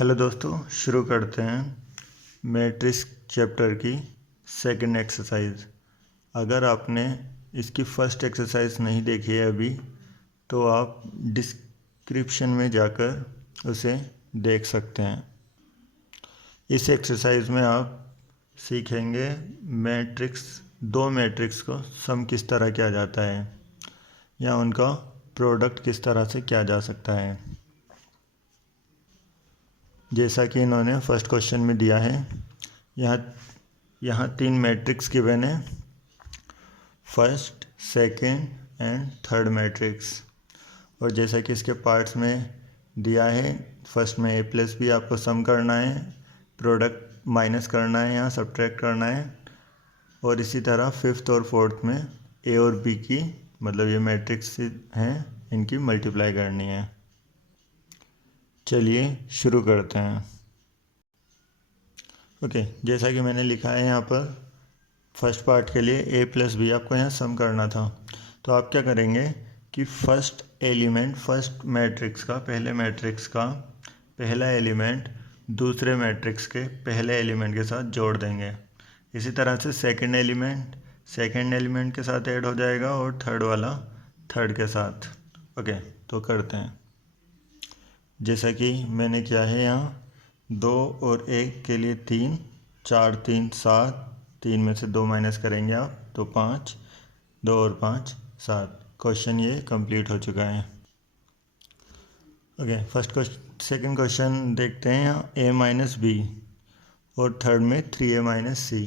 Hello दोस्तों, शुरू करते हैं मैट्रिक्स चैप्टर की सेकंड एक्सरसाइज। अगर आपने इसकी फर्स्ट एक्सरसाइज नहीं देखी है अभी, तो आप डिस्क्रिप्शन में जाकर उसे देख सकते हैं। इस एक्सरसाइज में आप सीखेंगे दो मैट्रिक्स को सम किस तरह किया जाता है या उनका प्रोडक्ट किस तरह से किया जा सकता है। जैसा कि इन्होंने फर्स्ट क्वेश्चन में दिया है, यहाँ तीन मैट्रिक्स गिवन है, first, second and third matrix. और जैसा कि इसके पार्ट्स में दिया है, फर्स्ट में a प्लस बी आपको सम करना है, प्रोडक्ट माइनस करना है, यहाँ सब्ट्रैक्ट करना है। और इसी तरह फिफ्थ और फोर्थ में a और b की, मतलब ये मैट्रिक्स हैं, इनकी मल्टीप्लाई करनी है। चलिए शुरू करते हैं। ओके, जैसा कि मैंने लिखा है यहाँ पर फर्स्ट पार्ट के लिए a प्लस बी आपको यहाँ सम करना था। तो आप क्या करेंगे कि फर्स्ट एलिमेंट, फर्स्ट मैट्रिक्स का, पहले मैट्रिक्स का पहला एलिमेंट दूसरे मैट्रिक्स के पहले एलिमेंट के साथ जोड़ देंगे। इसी तरह से सेकंड एलिमेंट के साथ ऐड हो जाएगा और थर्ड वाला थर्ड के साथ। ओके, तो करते हैं। जैसा कि मैंने किया है, यहाँ 2 और 1 के लिए 3, 4 3 7, 3 में से 2 माइनस करेंगे आप तो 5, 2 और 5 7। क्वेश्चन ये कंप्लीट हो चुका है। ओके, सेकंड क्वेश्चन देखते हैं। यहाँ a माइनस बी और थर्ड में 3a माइनस सी।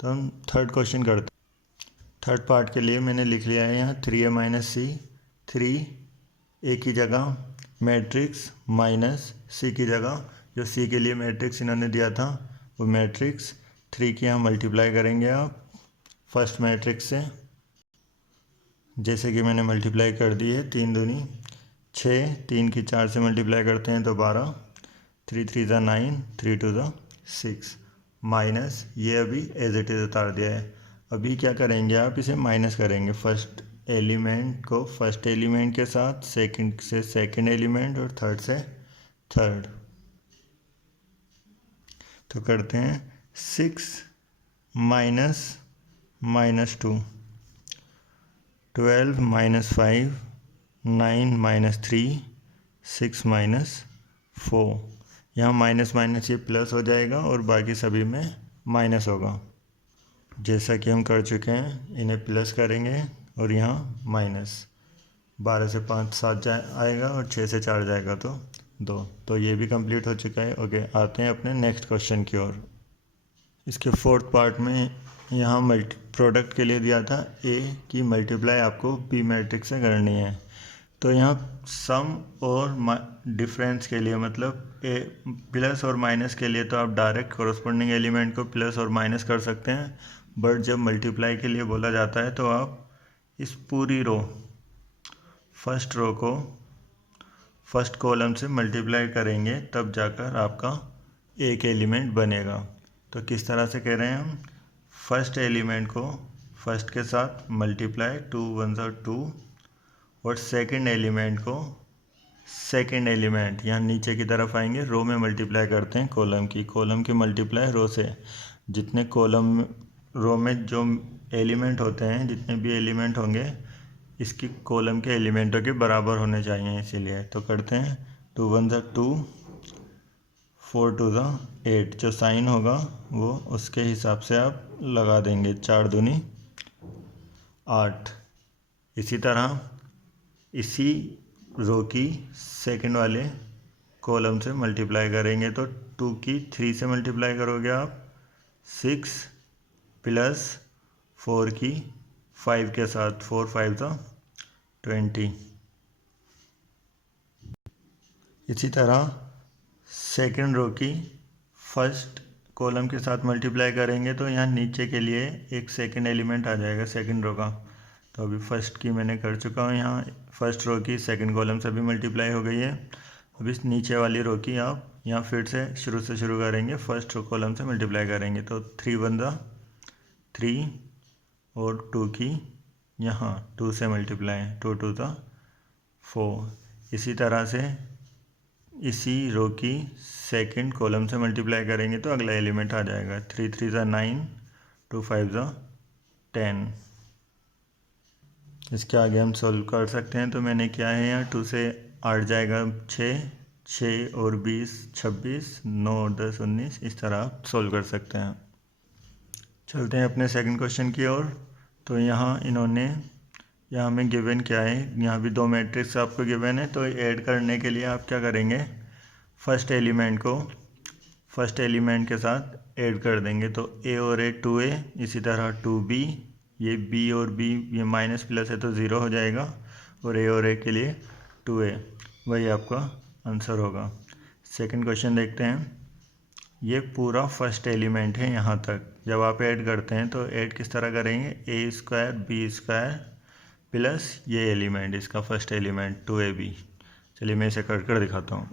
तो हम थर्ड क्वेश्चन करते हैं। थर्ड पार्ट के लिए मैंने लिख लिया है यहाँ 3a माइनस सी, 3 a की जगह मैट्रिक्स माइनस सी की जगह, जो सी के लिए मैट्रिक्स इन्होंने दिया था वो मैट्रिक्स 3 की यहाँ मल्टीप्लाई करेंगे आप फर्स्ट मैट्रिक्स से। जैसे कि मैंने मल्टीप्लाई कर दी है, 3 दूनी 6, 3 की 4 से मल्टीप्लाई करते हैं तो 12, 3 3 ज़ा 9, 3 2 ज़ा 6, माइनस ये अभी एज इट इज़ उतार दिया है। अभी क्या करेंगे आप, इसे माइनस करेंगे फर्स्ट एलिमेंट को फर्स्ट एलिमेंट के साथ, सेकंड से सेकंड एलिमेंट और थर्ड से थर्ड। तो करते हैं 6 minus minus 2, 12 minus 5, 9 minus 3, 6 minus 4। यहाँ माइनस माइनस ये प्लस हो जाएगा और बाकी सभी में माइनस होगा। जैसा कि हम कर चुके हैं, इन्हें प्लस करेंगे और यहाँ माइनस। 12 से 5 7 आएगा और 6 से 4 जाएगा तो 2। तो ये भी कंप्लीट हो चुका है। ओके, आते हैं अपने नेक्स्ट क्वेश्चन की ओर। इसके फोर्थ पार्ट में यहाँ प्रोडक्ट के लिए दिया था a की मल्टीप्लाई आपको b मैट्रिक्स से करनी है। तो यहाँ सम और डिफरेंस के लिए, मतलब ए प्लस और माइनस के लिए तो आप डायरेक्ट कॉरस्पॉन्डिंग एलिमेंट को प्लस और माइनस कर सकते हैं, बट जब मल्टीप्लाई के लिए बोला जाता है तो आप इस पूरी रो, फर्स्ट रो को फर्स्ट कॉलम से मल्टीप्लाई करेंगे, तब जाकर आपका एक एलिमेंट बनेगा। तो किस तरह से कह रहे हैं हम, फर्स्ट एलिमेंट को फर्स्ट के साथ मल्टीप्लाई, 2 1 ज़ा 2, और सेकंड एलिमेंट को सेकंड एलिमेंट, यहाँ नीचे की तरफ आएंगे, रो में मल्टीप्लाई करते हैं कॉलम की मल्टीप्लाई रो से। जितने कॉलम रो में जो एलिमेंट होते हैं, जितने भी एलिमेंट होंगे इसकी कॉलम के एलिमेंटों के बराबर होने चाहिए, इसीलिए। तो करते हैं 2 1 ज़ा 2, 4 2 ज़ा 8। जो साइन होगा वो उसके हिसाब से आप लगा देंगे, 4 दूनी 8। इसी तरह इसी रो की सेकंड वाले कॉलम से मल्टीप्लाई करेंगे तो 2 की 3 से मल्टीप्लाई करोगे आप 6, प्लस 4 की 5 के साथ, 4 5 ज़ा 20। इसी तरह सेकंड रो की फर्स्ट कॉलम के साथ मल्टीप्लाई करेंगे तो यहाँ नीचे के लिए एक सेकंड एलिमेंट आ जाएगा सेकंड रो का। तो अभी फर्स्ट की मैंने कर चुका हूँ, यहाँ फर्स्ट रो की सेकंड कॉलम से भी मल्टीप्लाई हो गई है। अभी इस नीचे वाली रो की आप यहाँ फिर से शुरू करेंगे, फर्स्ट कॉलम से मल्टीप्लाई करेंगे तो 3 1 ज़ा 3 और 2 की यहाँ 2 से मल्टीप्लाई, 2 2 ज़ा 4। इसी तरह से इसी रो की सेकंड कॉलम से मल्टीप्लाई करेंगे तो अगला एलिमेंट आ जाएगा। 3 3 ज़ा 9, 2 5 ज़ा 10। इसके आगे हम सोल्व कर सकते हैं। तो मैंने क्या है यहाँ 2 से 8 जाएगा 6, 6 और 20 26, 9 और 10 19। इस तरह आप सोल्व कर सकते हैं। चलते हैं अपने सेकंड क्वेश्चन की ओर। तो यहाँ हमें गिवन क्या है, यहाँ भी दो मैट्रिक्स आपको गिवन है। तो ऐड करने के लिए आप क्या करेंगे, फर्स्ट एलिमेंट के साथ ऐड कर देंगे। तो a और a 2a, इसी तरह 2b, ये b और b ये माइनस प्लस है तो ज़ीरो हो जाएगा, और a के लिए 2a, वही आपका आंसर होगा। सेकंड क्वेश्चन देखते हैं। ये पूरा फर्स्ट एलिमेंट है यहाँ तक। जब आप ऐड करते हैं तो ऐड किस तरह करेंगे, a square b square plus ये एलिमेंट, इसका फर्स्ट एलिमेंट 2ab। चलिए मैं इसे कर कर दिखाता हूँ।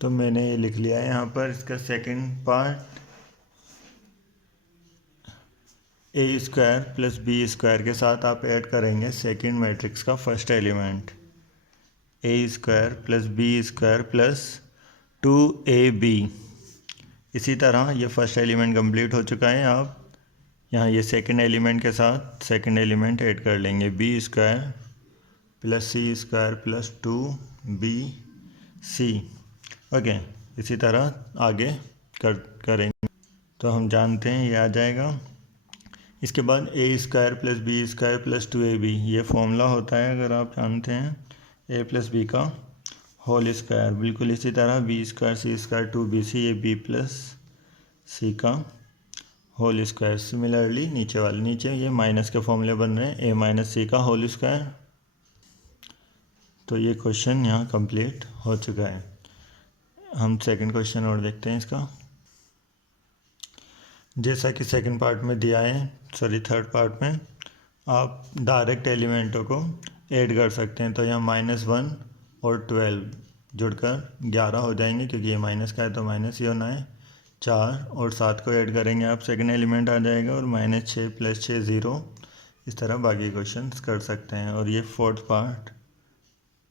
तो मैंने ये लिख लिया है यहाँ पर। इसका second part a square plus b square के साथ आप ऐड करेंगे सेकंड मैट्रिक्स का first element, a square plus b square plus 2ab। इसी तरह ये फर्स्ट एलिमेंट कंप्लीट हो चुका है। आप यहाँ ये सेकंड एलिमेंट के साथ सेकंड एलिमेंट ऐड कर लेंगे, b square plus c square plus 2bc। Okay, इसी तरह आगे करेंगे। तो हम जानते हैं ये आ जाएगा। इसके बाद a square plus b square plus 2ab, ये फॉर्मूला होता है अगर आप जानते हैं, a प्लस b का होल स्क्वायर। बिल्कुल इसी तरह b square c square 2bc, ये b प्लस c का होल स्क्वायर। सिमिलरली नीचे ये माइनस के फॉर्मूले बन रहे हैं, a माइनस c का होल स्क्वायर। तो ये क्वेश्चन यहाँ कंप्लीट हो चुका है। हम सेकंड क्वेश्चन और देखते हैं इसका। जैसा कि सेकंड पार्ट में दिया है, थर्ड पार्ट में आप डायरेक्ट एलिमेंटों को ऐड कर सकते हैं। तो यहाँ -1 और 12 जुड़कर 11 हो जाएंगे, क्योंकि ये माइनस का है तो माइनस ही होना है। 4 और 7 को ऐड करेंगे आप, सेकंड एलिमेंट आ जाएगा, और -6 + 6 0। इस तरह बाकी क्वेश्चंस कर सकते हैं। और ये फोर्थ पार्ट,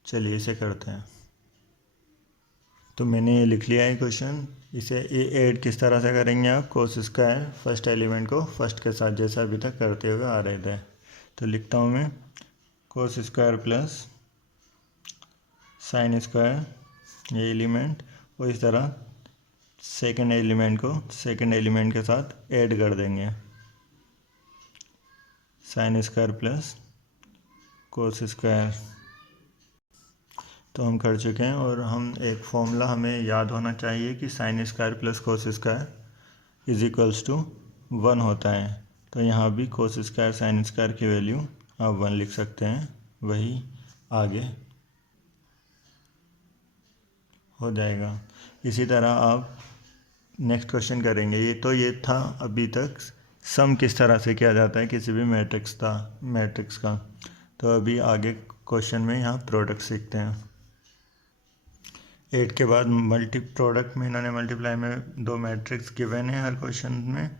चलिए इसे करते हैं। तो मैंने ये लिख लिया है क्वेश्चन। इसे ऐड किस तरह से करेंगे आप, कोस स्क्वायर फर्स्ट एलिमेंट को फर्स्ट के साथ, जैसा अभी तक करते हुए आ रहे थे। तो लिखता हूँ मैं cos square plus sine square ये एलिमेंट, और इस तरह सेकंड एलिमेंट को सेकंड एलिमेंट के साथ ऐड कर देंगे, sign square plus cos square. तो हम कर चुके हैं। और हम एक फॉर्मूला हमें याद होना चाहिए कि sine square plus cos square is equals to 1 होता है। तो यहाँ भी कोस स्क्वायर साइन स्क्वायर की वैल्यू आप 1 लिख सकते हैं, वही आगे हो जाएगा। इसी तरह आप नेक्स्ट क्वेश्चन करेंगे। ये था अभी तक सम किस तरह से किया जाता है किसी भी मैट्रिक्स का। तो अभी आगे क्वेश्चन में यहाँ प्रोडक्ट सीखते हैं। 8 के बाद प्रोडक्ट में इन्होंने मल्टीप्लाई में दो मैट्रिक्स गिवन है हर क्वेश्चन में।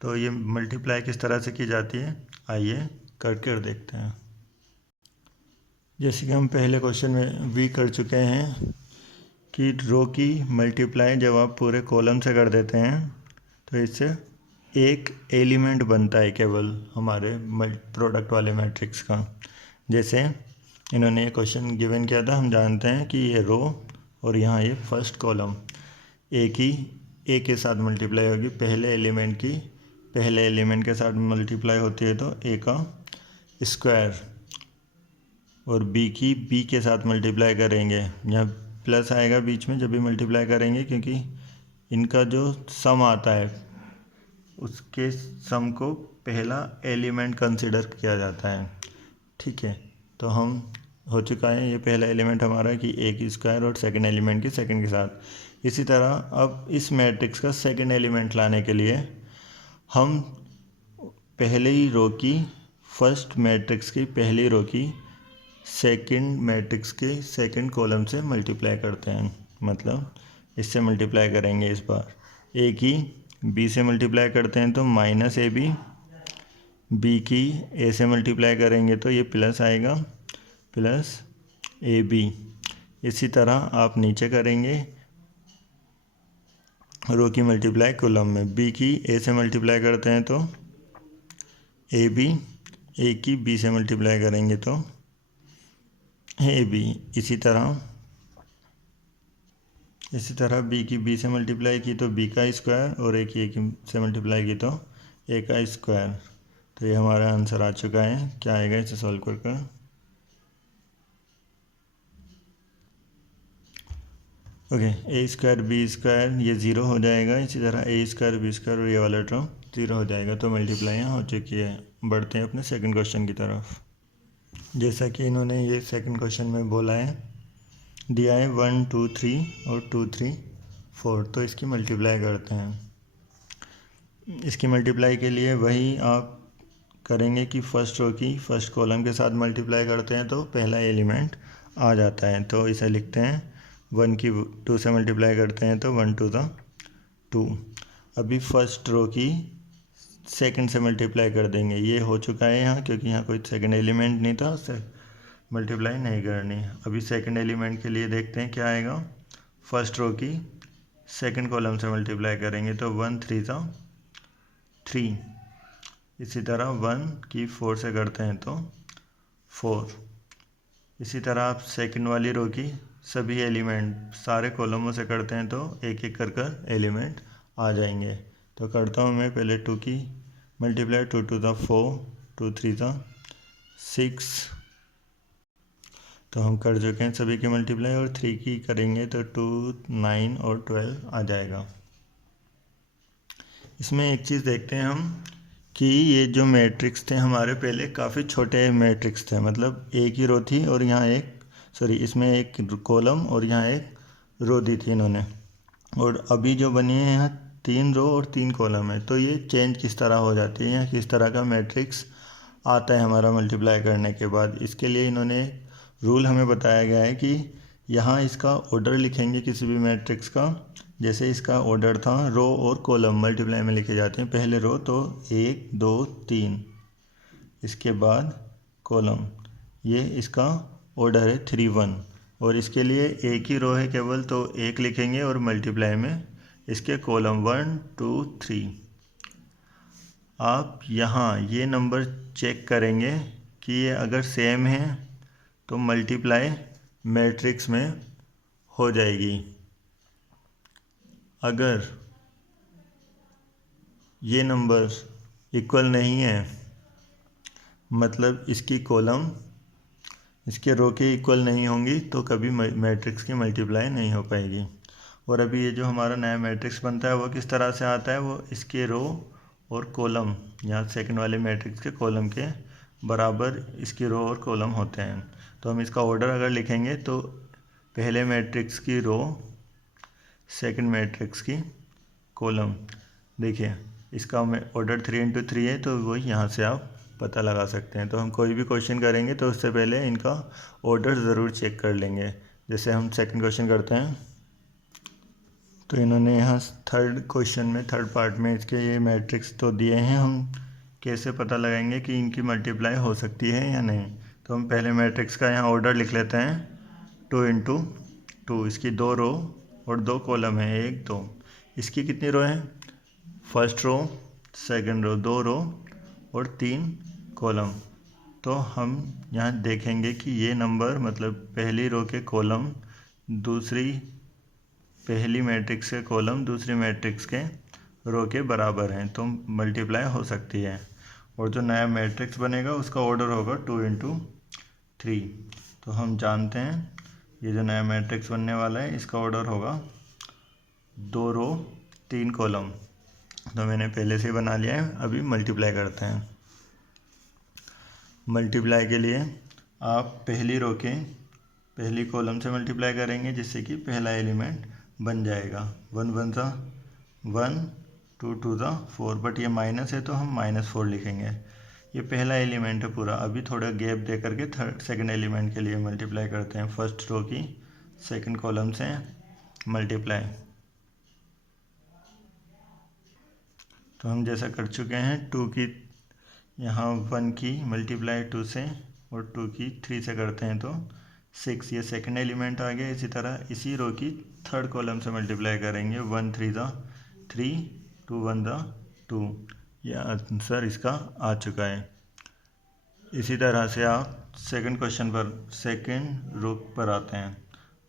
तो ये मल्टीप्लाई किस तरह से की जाती है, आइए करके देखते हैं। जैसे कि हम पहले क्वेश्चन में भी कर चुके हैं कि रो की मल्टीप्लाई जब आप पूरे कॉलम से कर देते हैं तो इससे एक एलिमेंट बनता है केवल हमारे प्रोडक्ट वाले मैट्रिक्स का। जैसे इन्होंने ये क्वेश्चन गिवन किया था, हम जानते हैं कि ये रो और यहाँ ये फर्स्ट कॉलम ए के साथ मल्टीप्लाई होगी। पहले एलिमेंट के साथ मल्टीप्लाई होती है तो ए का स्क्वायर, और बी के साथ मल्टीप्लाई करेंगे, यहाँ प्लस आएगा बीच में जब भी मल्टीप्लाई करेंगे, क्योंकि इनका जो सम आता है उसके सम को पहला एलिमेंट कंसिडर किया जाता है। ठीक है, तो हम हो चुका है ये पहला एलिमेंट हमारा कि ए की स्क्वायर और सेकंड एलिमेंट की सेकंड के साथ। इसी तरह अब इस मैट्रिक्स का सेकंड एलिमेंट लाने के लिए हम पहले ही रो की फर्स्ट मैट्रिक्स की पहली रो की सेकंड मैट्रिक्स के सेकंड कॉलम से मल्टीप्लाई करते हैं। मतलब इससे मल्टीप्लाई करेंगे इस बार, ए की बी से मल्टीप्लाई करते हैं तो -ab, बी की ए से मल्टीप्लाई करेंगे तो ये प्लस आएगा, प्लस ab। इसी तरह आप नीचे करेंगे रो की मल्टीप्लाई कॉलम में। बी की ए से मल्टीप्लाई करते हैं तो ए बी, ए की बी से मल्टीप्लाई करेंगे तो ए बी। इसी तरह बी की बी से मल्टीप्लाई की तो बी का स्क्वायर, और ए की से मल्टीप्लाई की तो ए का स्क्वायर। तो ये हमारा आंसर आ चुका है। क्या आएगा इसे सॉल्व कर ओके। ए स्क्वायर बी स्क्वायर ये ज़ीरो हो जाएगा। इसी तरह ए स्क्वायर बी स्क्वायर और ये वाला टर्म ज़ीरो हो जाएगा। तो मल्टीप्लाई यहाँ हो चुकी है। बढ़ते हैं अपने सेकंड क्वेश्चन की तरफ। जैसा कि इन्होंने ये सेकंड क्वेश्चन में बोला है, दिया है 1 2 3 और 2 3 4। तो इसकी मल्टीप्लाई करते हैं। इसकी मल्टीप्लाई के लिए वही आप करेंगे कि फर्स्ट रो की फर्स्ट कॉलम के साथ मल्टीप्लाई करते हैं तो पहला एलिमेंट आ जाता है। तो इसे लिखते हैं 1 की 2 से मल्टीप्लाई करते हैं तो 1 2 ज़ा 2। अभी फर्स्ट रो की सेकंड से मल्टीप्लाई कर देंगे। ये हो चुका है यहाँ, क्योंकि यहाँ कोई सेकंड एलिमेंट नहीं था, उससे मल्टीप्लाई नहीं करनी। अभी सेकंड एलिमेंट के लिए देखते हैं क्या आएगा। फर्स्ट रो की सेकंड कॉलम से मल्टीप्लाई करेंगे तो 1 3 ज़ा 3। इसी तरह 1 की 4 से करते हैं तो 4। इसी तरह आप सेकंड वाली रो की सभी एलिमेंट सारे कॉलमों से करते हैं तो एक एक कर एलिमेंट आ जाएंगे। तो करता हूँ मैं पहले 2 की मल्टीप्लाई, 2 2 ज़ा 4, 2 3 ज़ा 6। तो हम कर चुके हैं सभी की मल्टीप्लाई। और 3 की करेंगे तो 2 9 और 12 आ जाएगा। इसमें एक चीज़ देखते हैं हम कि ये जो मैट्रिक्स थे हमारे पहले काफ़ी छोटे मैट्रिक्स थे, मतलब एक ही रो थी और यहाँ इसमें एक कॉलम और यहाँ एक रो दी थी इन्होंने। और अभी जो बनी है यहाँ 3 रो और 3 कॉलम है। तो ये चेंज किस तरह हो जाती है, यहाँ किस तरह का मैट्रिक्स आता है हमारा मल्टीप्लाई करने के बाद। इसके लिए इन्होंने रूल हमें बताया गया है कि यहाँ इसका ऑर्डर लिखेंगे किसी भी मैट्रिक्स का। जैसे इसका ऑर्डर था, रो और कॉलम मल्टीप्लाई में लिखे जाते हैं। पहले रो तो 1 2 3, इसके बाद कॉलम, ये इसका ऑर्डर है 3 1। और इसके लिए एक ही रो है केवल, तो 1 लिखेंगे और मल्टीप्लाई में इसके कॉलम 1 2 3। आप यहाँ ये नंबर चेक करेंगे कि ये अगर सेम है तो मल्टीप्लाई मैट्रिक्स में हो जाएगी। अगर ये नंबर इक्वल नहीं है, मतलब इसकी कॉलम इसके रो के इक्वल नहीं होंगी, तो कभी मैट्रिक्स की मल्टीप्लाई नहीं हो पाएगी। और अभी ये जो हमारा नया मैट्रिक्स बनता है वो किस तरह से आता है, वो इसके रो और कॉलम, यहाँ सेकंड वाले मैट्रिक्स के कॉलम के बराबर इसके रो और कॉलम होते हैं। तो हम इसका ऑर्डर अगर लिखेंगे तो पहले मैट्रिक्स की रो, सेकंड मैट्रिक्स की कॉलम। देखिए इसका ऑर्डर 3 × 3 है, तो वही यहाँ से आप पता लगा सकते हैं। तो हम कोई भी क्वेश्चन करेंगे तो उससे पहले इनका ऑर्डर ज़रूर चेक कर लेंगे। जैसे हम सेकंड क्वेश्चन करते हैं, तो इन्होंने यहाँ थर्ड क्वेश्चन में थर्ड पार्ट में इसके ये मैट्रिक्स तो दिए हैं। हम कैसे पता लगाएंगे कि इनकी मल्टीप्लाई हो सकती है या नहीं। तो हम पहले मैट्रिक्स का यहाँ ऑर्डर लिख लेते हैं 2 × 2। इसकी 2 रो और 2 कॉलम है, 1 2। इसकी कितनी रो है, फर्स्ट रो सेकंड रो, 2 रो और 3 कॉलम। तो हम यहाँ देखेंगे कि ये नंबर, मतलब पहली रो के कॉलम पहली मैट्रिक्स के कॉलम दूसरी मैट्रिक्स के रो के बराबर हैं, तो मल्टीप्लाई हो सकती है। और जो नया मैट्रिक्स बनेगा उसका ऑर्डर होगा 2 × 3। तो हम जानते हैं ये जो नया मैट्रिक्स बनने वाला है इसका ऑर्डर होगा 2 रो 3 कॉलम। तो मैंने पहले से ही बना लिया है। अभी मल्टीप्लाई करते हैं। मल्टीप्लाई के लिए आप पहली रो के पहली कॉलम से मल्टीप्लाई करेंगे, जिससे कि पहला एलिमेंट बन जाएगा। 1 1 ज़ा 1, 2 2 ज़ा 4, बट ये माइनस है तो हम -4 लिखेंगे। ये पहला एलिमेंट है पूरा। अभी थोड़ा गैप दे करके सेकंड एलिमेंट के लिए मल्टीप्लाई करते हैं। फर्स्ट रो की सेकंड कॉलम से मल्टीप्लाई। तो हम जैसा कर चुके हैं, 2 की यहाँ 1 की मल्टीप्लाई 2 से और 2 की 3 से करते हैं तो 6, ये सेकंड एलिमेंट आ गया। इसी तरह इसी रो की थर्ड कॉलम से मल्टीप्लाई करेंगे। 1 3 ज़ा 3, 2 1 ज़ा 2। यह आंसर इसका आ चुका है। इसी तरह से आप सेकंड क्वेश्चन पर सेकंड रो पर आते हैं।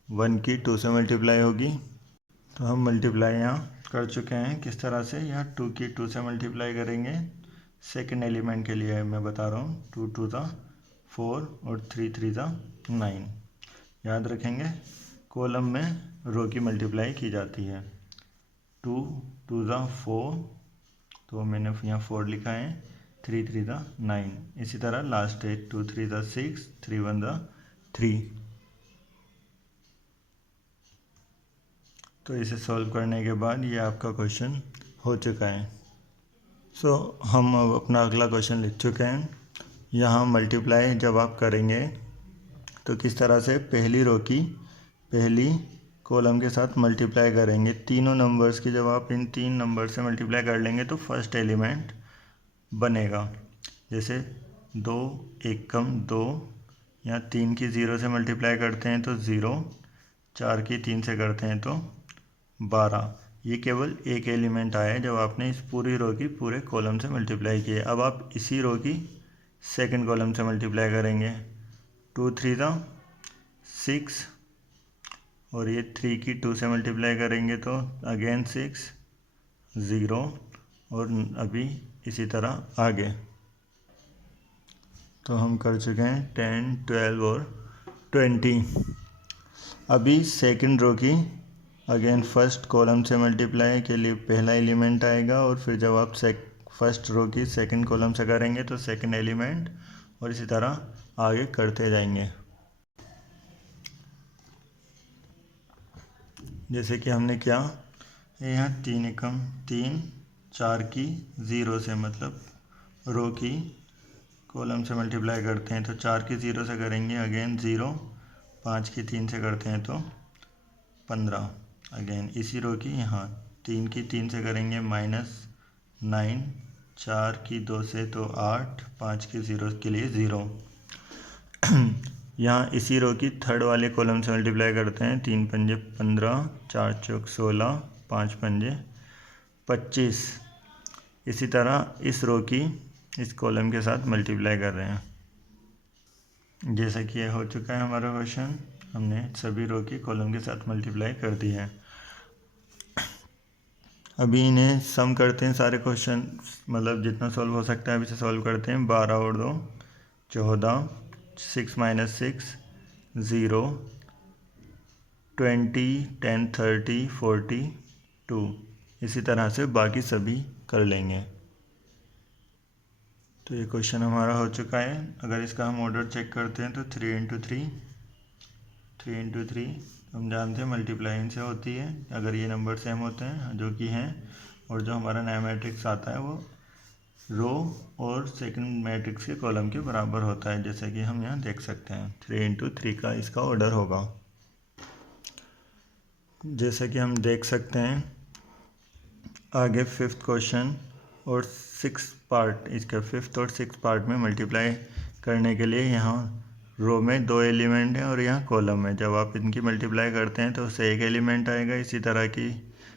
1 की 2 से मल्टीप्लाई होगी, तो हम मल्टीप्लाई यहाँ कर चुके हैं। किस तरह से? यहाँ 2 की 2 से मल्टीप्लाई करेंगे। सेकंड एलिमेंट के लिए मैं बता रहा हूँ। 2 2 ज़ा 4 और 3 3 ज़ा 9। याद रखेंगे, कॉलम में रो की मल्टीप्लाई की जाती है। 2 2 ज़ा 4, तो मैंने यहाँ 4 लिखा है। 3 3 ज़ा 9। इसी तरह लास्ट है 2 3 ज़ा 6, 3 1 ज़ा 3। तो इसे सॉल्व करने के बाद ये आपका क्वेश्चन हो चुका है। हम अब अपना अगला क्वेश्चन लिख चुके हैं। यहाँ मल्टीप्लाई जब आप करेंगे तो किस तरह से पहली रो की पहली कॉलम के साथ मल्टीप्लाई करेंगे। तीनों नंबर्स की जब आप इन 3 नंबर से मल्टीप्लाई कर लेंगे तो फर्स्ट एलिमेंट बनेगा। जैसे 2 1 कम 2, यहाँ 3 की 0 से मल्टीप्लाई करते हैं तो 0, 4 की 3 से करते हैं तो 12। ये केवल एक एलिमेंट आया है जब आपने इस पूरी रो की पूरे कॉलम से मल्टीप्लाई किए। अब आप इसी रो की सेकंड कॉलम से मल्टीप्लाई करेंगे। 2 3 ज़ा 6, और ये 3 की 2 से मल्टीप्लाई करेंगे तो अगेन 6 0, और अभी इसी तरह आगे। तो हम कर चुके हैं 10 12 और 20। अभी सेकंड रो की अगेन फर्स्ट कॉलम से मल्टीप्लाई के लिए पहला एलिमेंट आएगा, और फिर जब आप फर्स्ट रो की सेकंड कॉलम से करेंगे तो सेकंड एलिमेंट, और इसी तरह आगे करते जाएंगे। जैसे कि हमने क्या, यहाँ 3 एकम 3, 4 की 0 से मतलब रो की कॉलम से मल्टीप्लाई करते हैं तो 4 की 0 से करेंगे अगेन 0, 5 की 3 से करते हैं तो 15। अगेन इसी रो की यहाँ 3 की 3 से करेंगे -9, 4 की 2 से तो 8, 5 की 0 के लिए 0। यहाँ इसी रो की थर्ड वाले कॉलम से मल्टीप्लाई करते हैं। 3 पंजे 15, 4 चौक 16, 5 पंजे 25। इसी तरह इस रो की इस कॉलम के साथ मल्टीप्लाई कर रहे हैं। जैसा कि यह हो चुका है हमारा क्वेश्चन, हमने सभी रो की कॉलम के साथ मल्टीप्लाई कर दी है। अभी इन्हें सम करते हैं सारे क्वेश्चन, मतलब जितना सॉल्व हो सकता है अभी से सॉल्व करते हैं। 12 और 2 14, 6 - 6 0, 20 10 30 42। इसी तरह से बाकी सभी कर लेंगे। तो ये क्वेश्चन हमारा हो चुका है। अगर इसका हम ऑर्डर चेक करते हैं तो 3 × 3 हम जानते हैं मल्टीप्लाई इनसे होती है अगर ये नंबर सेम होते हैं, जो कि हैं। और जो हमारा नया मैट्रिक्स आता है वो रो और सेकंड मैट्रिक्स के कॉलम के बराबर होता है, जैसा कि हम यहाँ देख सकते हैं। 3 × 3 का इसका ऑर्डर होगा। जैसा कि हम देख सकते हैं आगे फिफ्थ क्वेश्चन और 6 पार्ट, इसका फिफ्थ और 6 पार्ट में मल्टीप्लाई करने के लिए यहाँ रो में 2 एलिमेंट हैं और यहाँ कॉलम है। जब आप इनकी मल्टीप्लाई करते हैं तो उससे एक एलिमेंट आएगा। इसी तरह की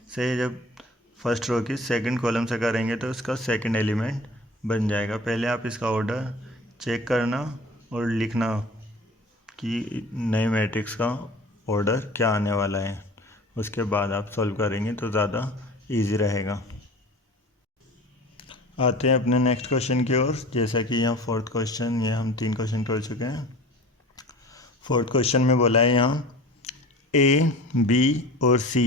से जब फर्स्ट रो की सेकंड कॉलम से करेंगे तो उसका सेकंड एलिमेंट बन जाएगा। पहले आप इसका ऑर्डर चेक करना और लिखना कि नए मैट्रिक्स का ऑर्डर क्या आने वाला है, उसके बाद आप सॉल्व करेंगे तो ज़्यादा इजी रहेगा। आते हैं अपने नेक्स्ट क्वेश्चन की ओर। जैसा कि यहाँ फोर्थ क्वेश्चन, ये हम 3 क्वेश्चन कर चुके हैं। फोर्थ क्वेश्चन में बोला है यहाँ ए, बी और सी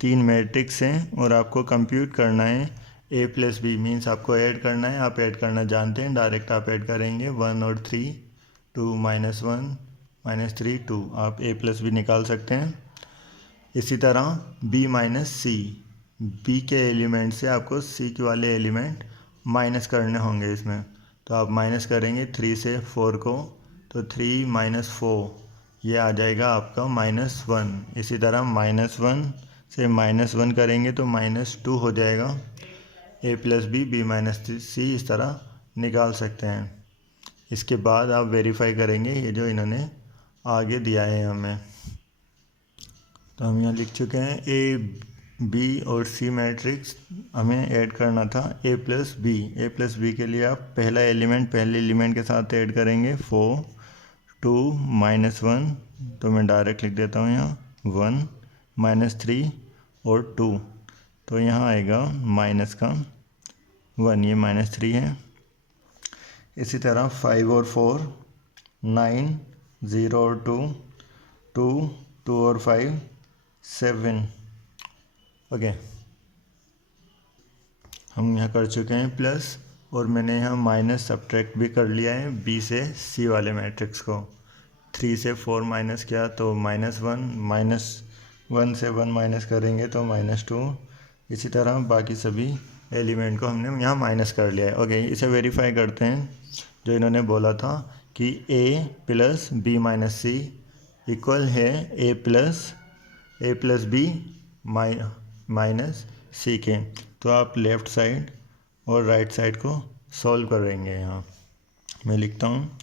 3 मैट्रिक्स हैं और आपको कंप्यूट करना है a + b, मीन्स आपको ऐड करना है। आप ऐड करना जानते हैं, डायरेक्ट आप ऐड करेंगे 1 और 3, 2 - 1 - 3 2। आप a + b निकाल सकते हैं। इसी तरह b - c, b के एलिमेंट से आपको c के वाले एलिमेंट माइनस करने होंगे इसमें। तो आप माइनस करेंगे 3 से 4 को, तो 3 - 4 ये आ जाएगा आपका -1। इसी तरह -1 से -1 करेंगे तो -2 हो जाएगा। a + b, b - c इस तरह निकाल सकते हैं। इसके बाद आप वेरीफाई करेंगे ये जो इन्होंने आगे दिया है हमें। तो हम यहाँ लिख चुके हैं ए बी और सी मैट्रिक्स हमें ऐड करना था ए प्लस बी के लिए आप पहले एलिमेंट के साथ ऐड करेंगे 4 2 -1, तो मैं डायरेक्ट लिख देता हूँ यहाँ 1 -3 और 2, तो यहाँ आएगा माइनस का 1, ये -3 है। इसी तरह 5 और 4 9 0 और 2 2 2 और 5 7। ओके, हम यहाँ कर चुके हैं प्लस, और मैंने यहाँ माइनस सब्ट्रैक्ट भी कर लिया है बी से सी वाले मैट्रिक्स को। 3 से 4 माइनस किया तो -1 -1 से 1 माइनस करेंगे तो -2। इसी तरह बाकी सभी एलिमेंट को हमने यहाँ माइनस कर लिया है। ओके, इसे वेरीफाई करते हैं। जो इन्होंने बोला था कि a plus b minus c equal है a plus b minus c के, तो आप लेफ़्ट साइड और राइट साइड को सॉल्व करेंगे। यहाँ मैं लिखता हूँ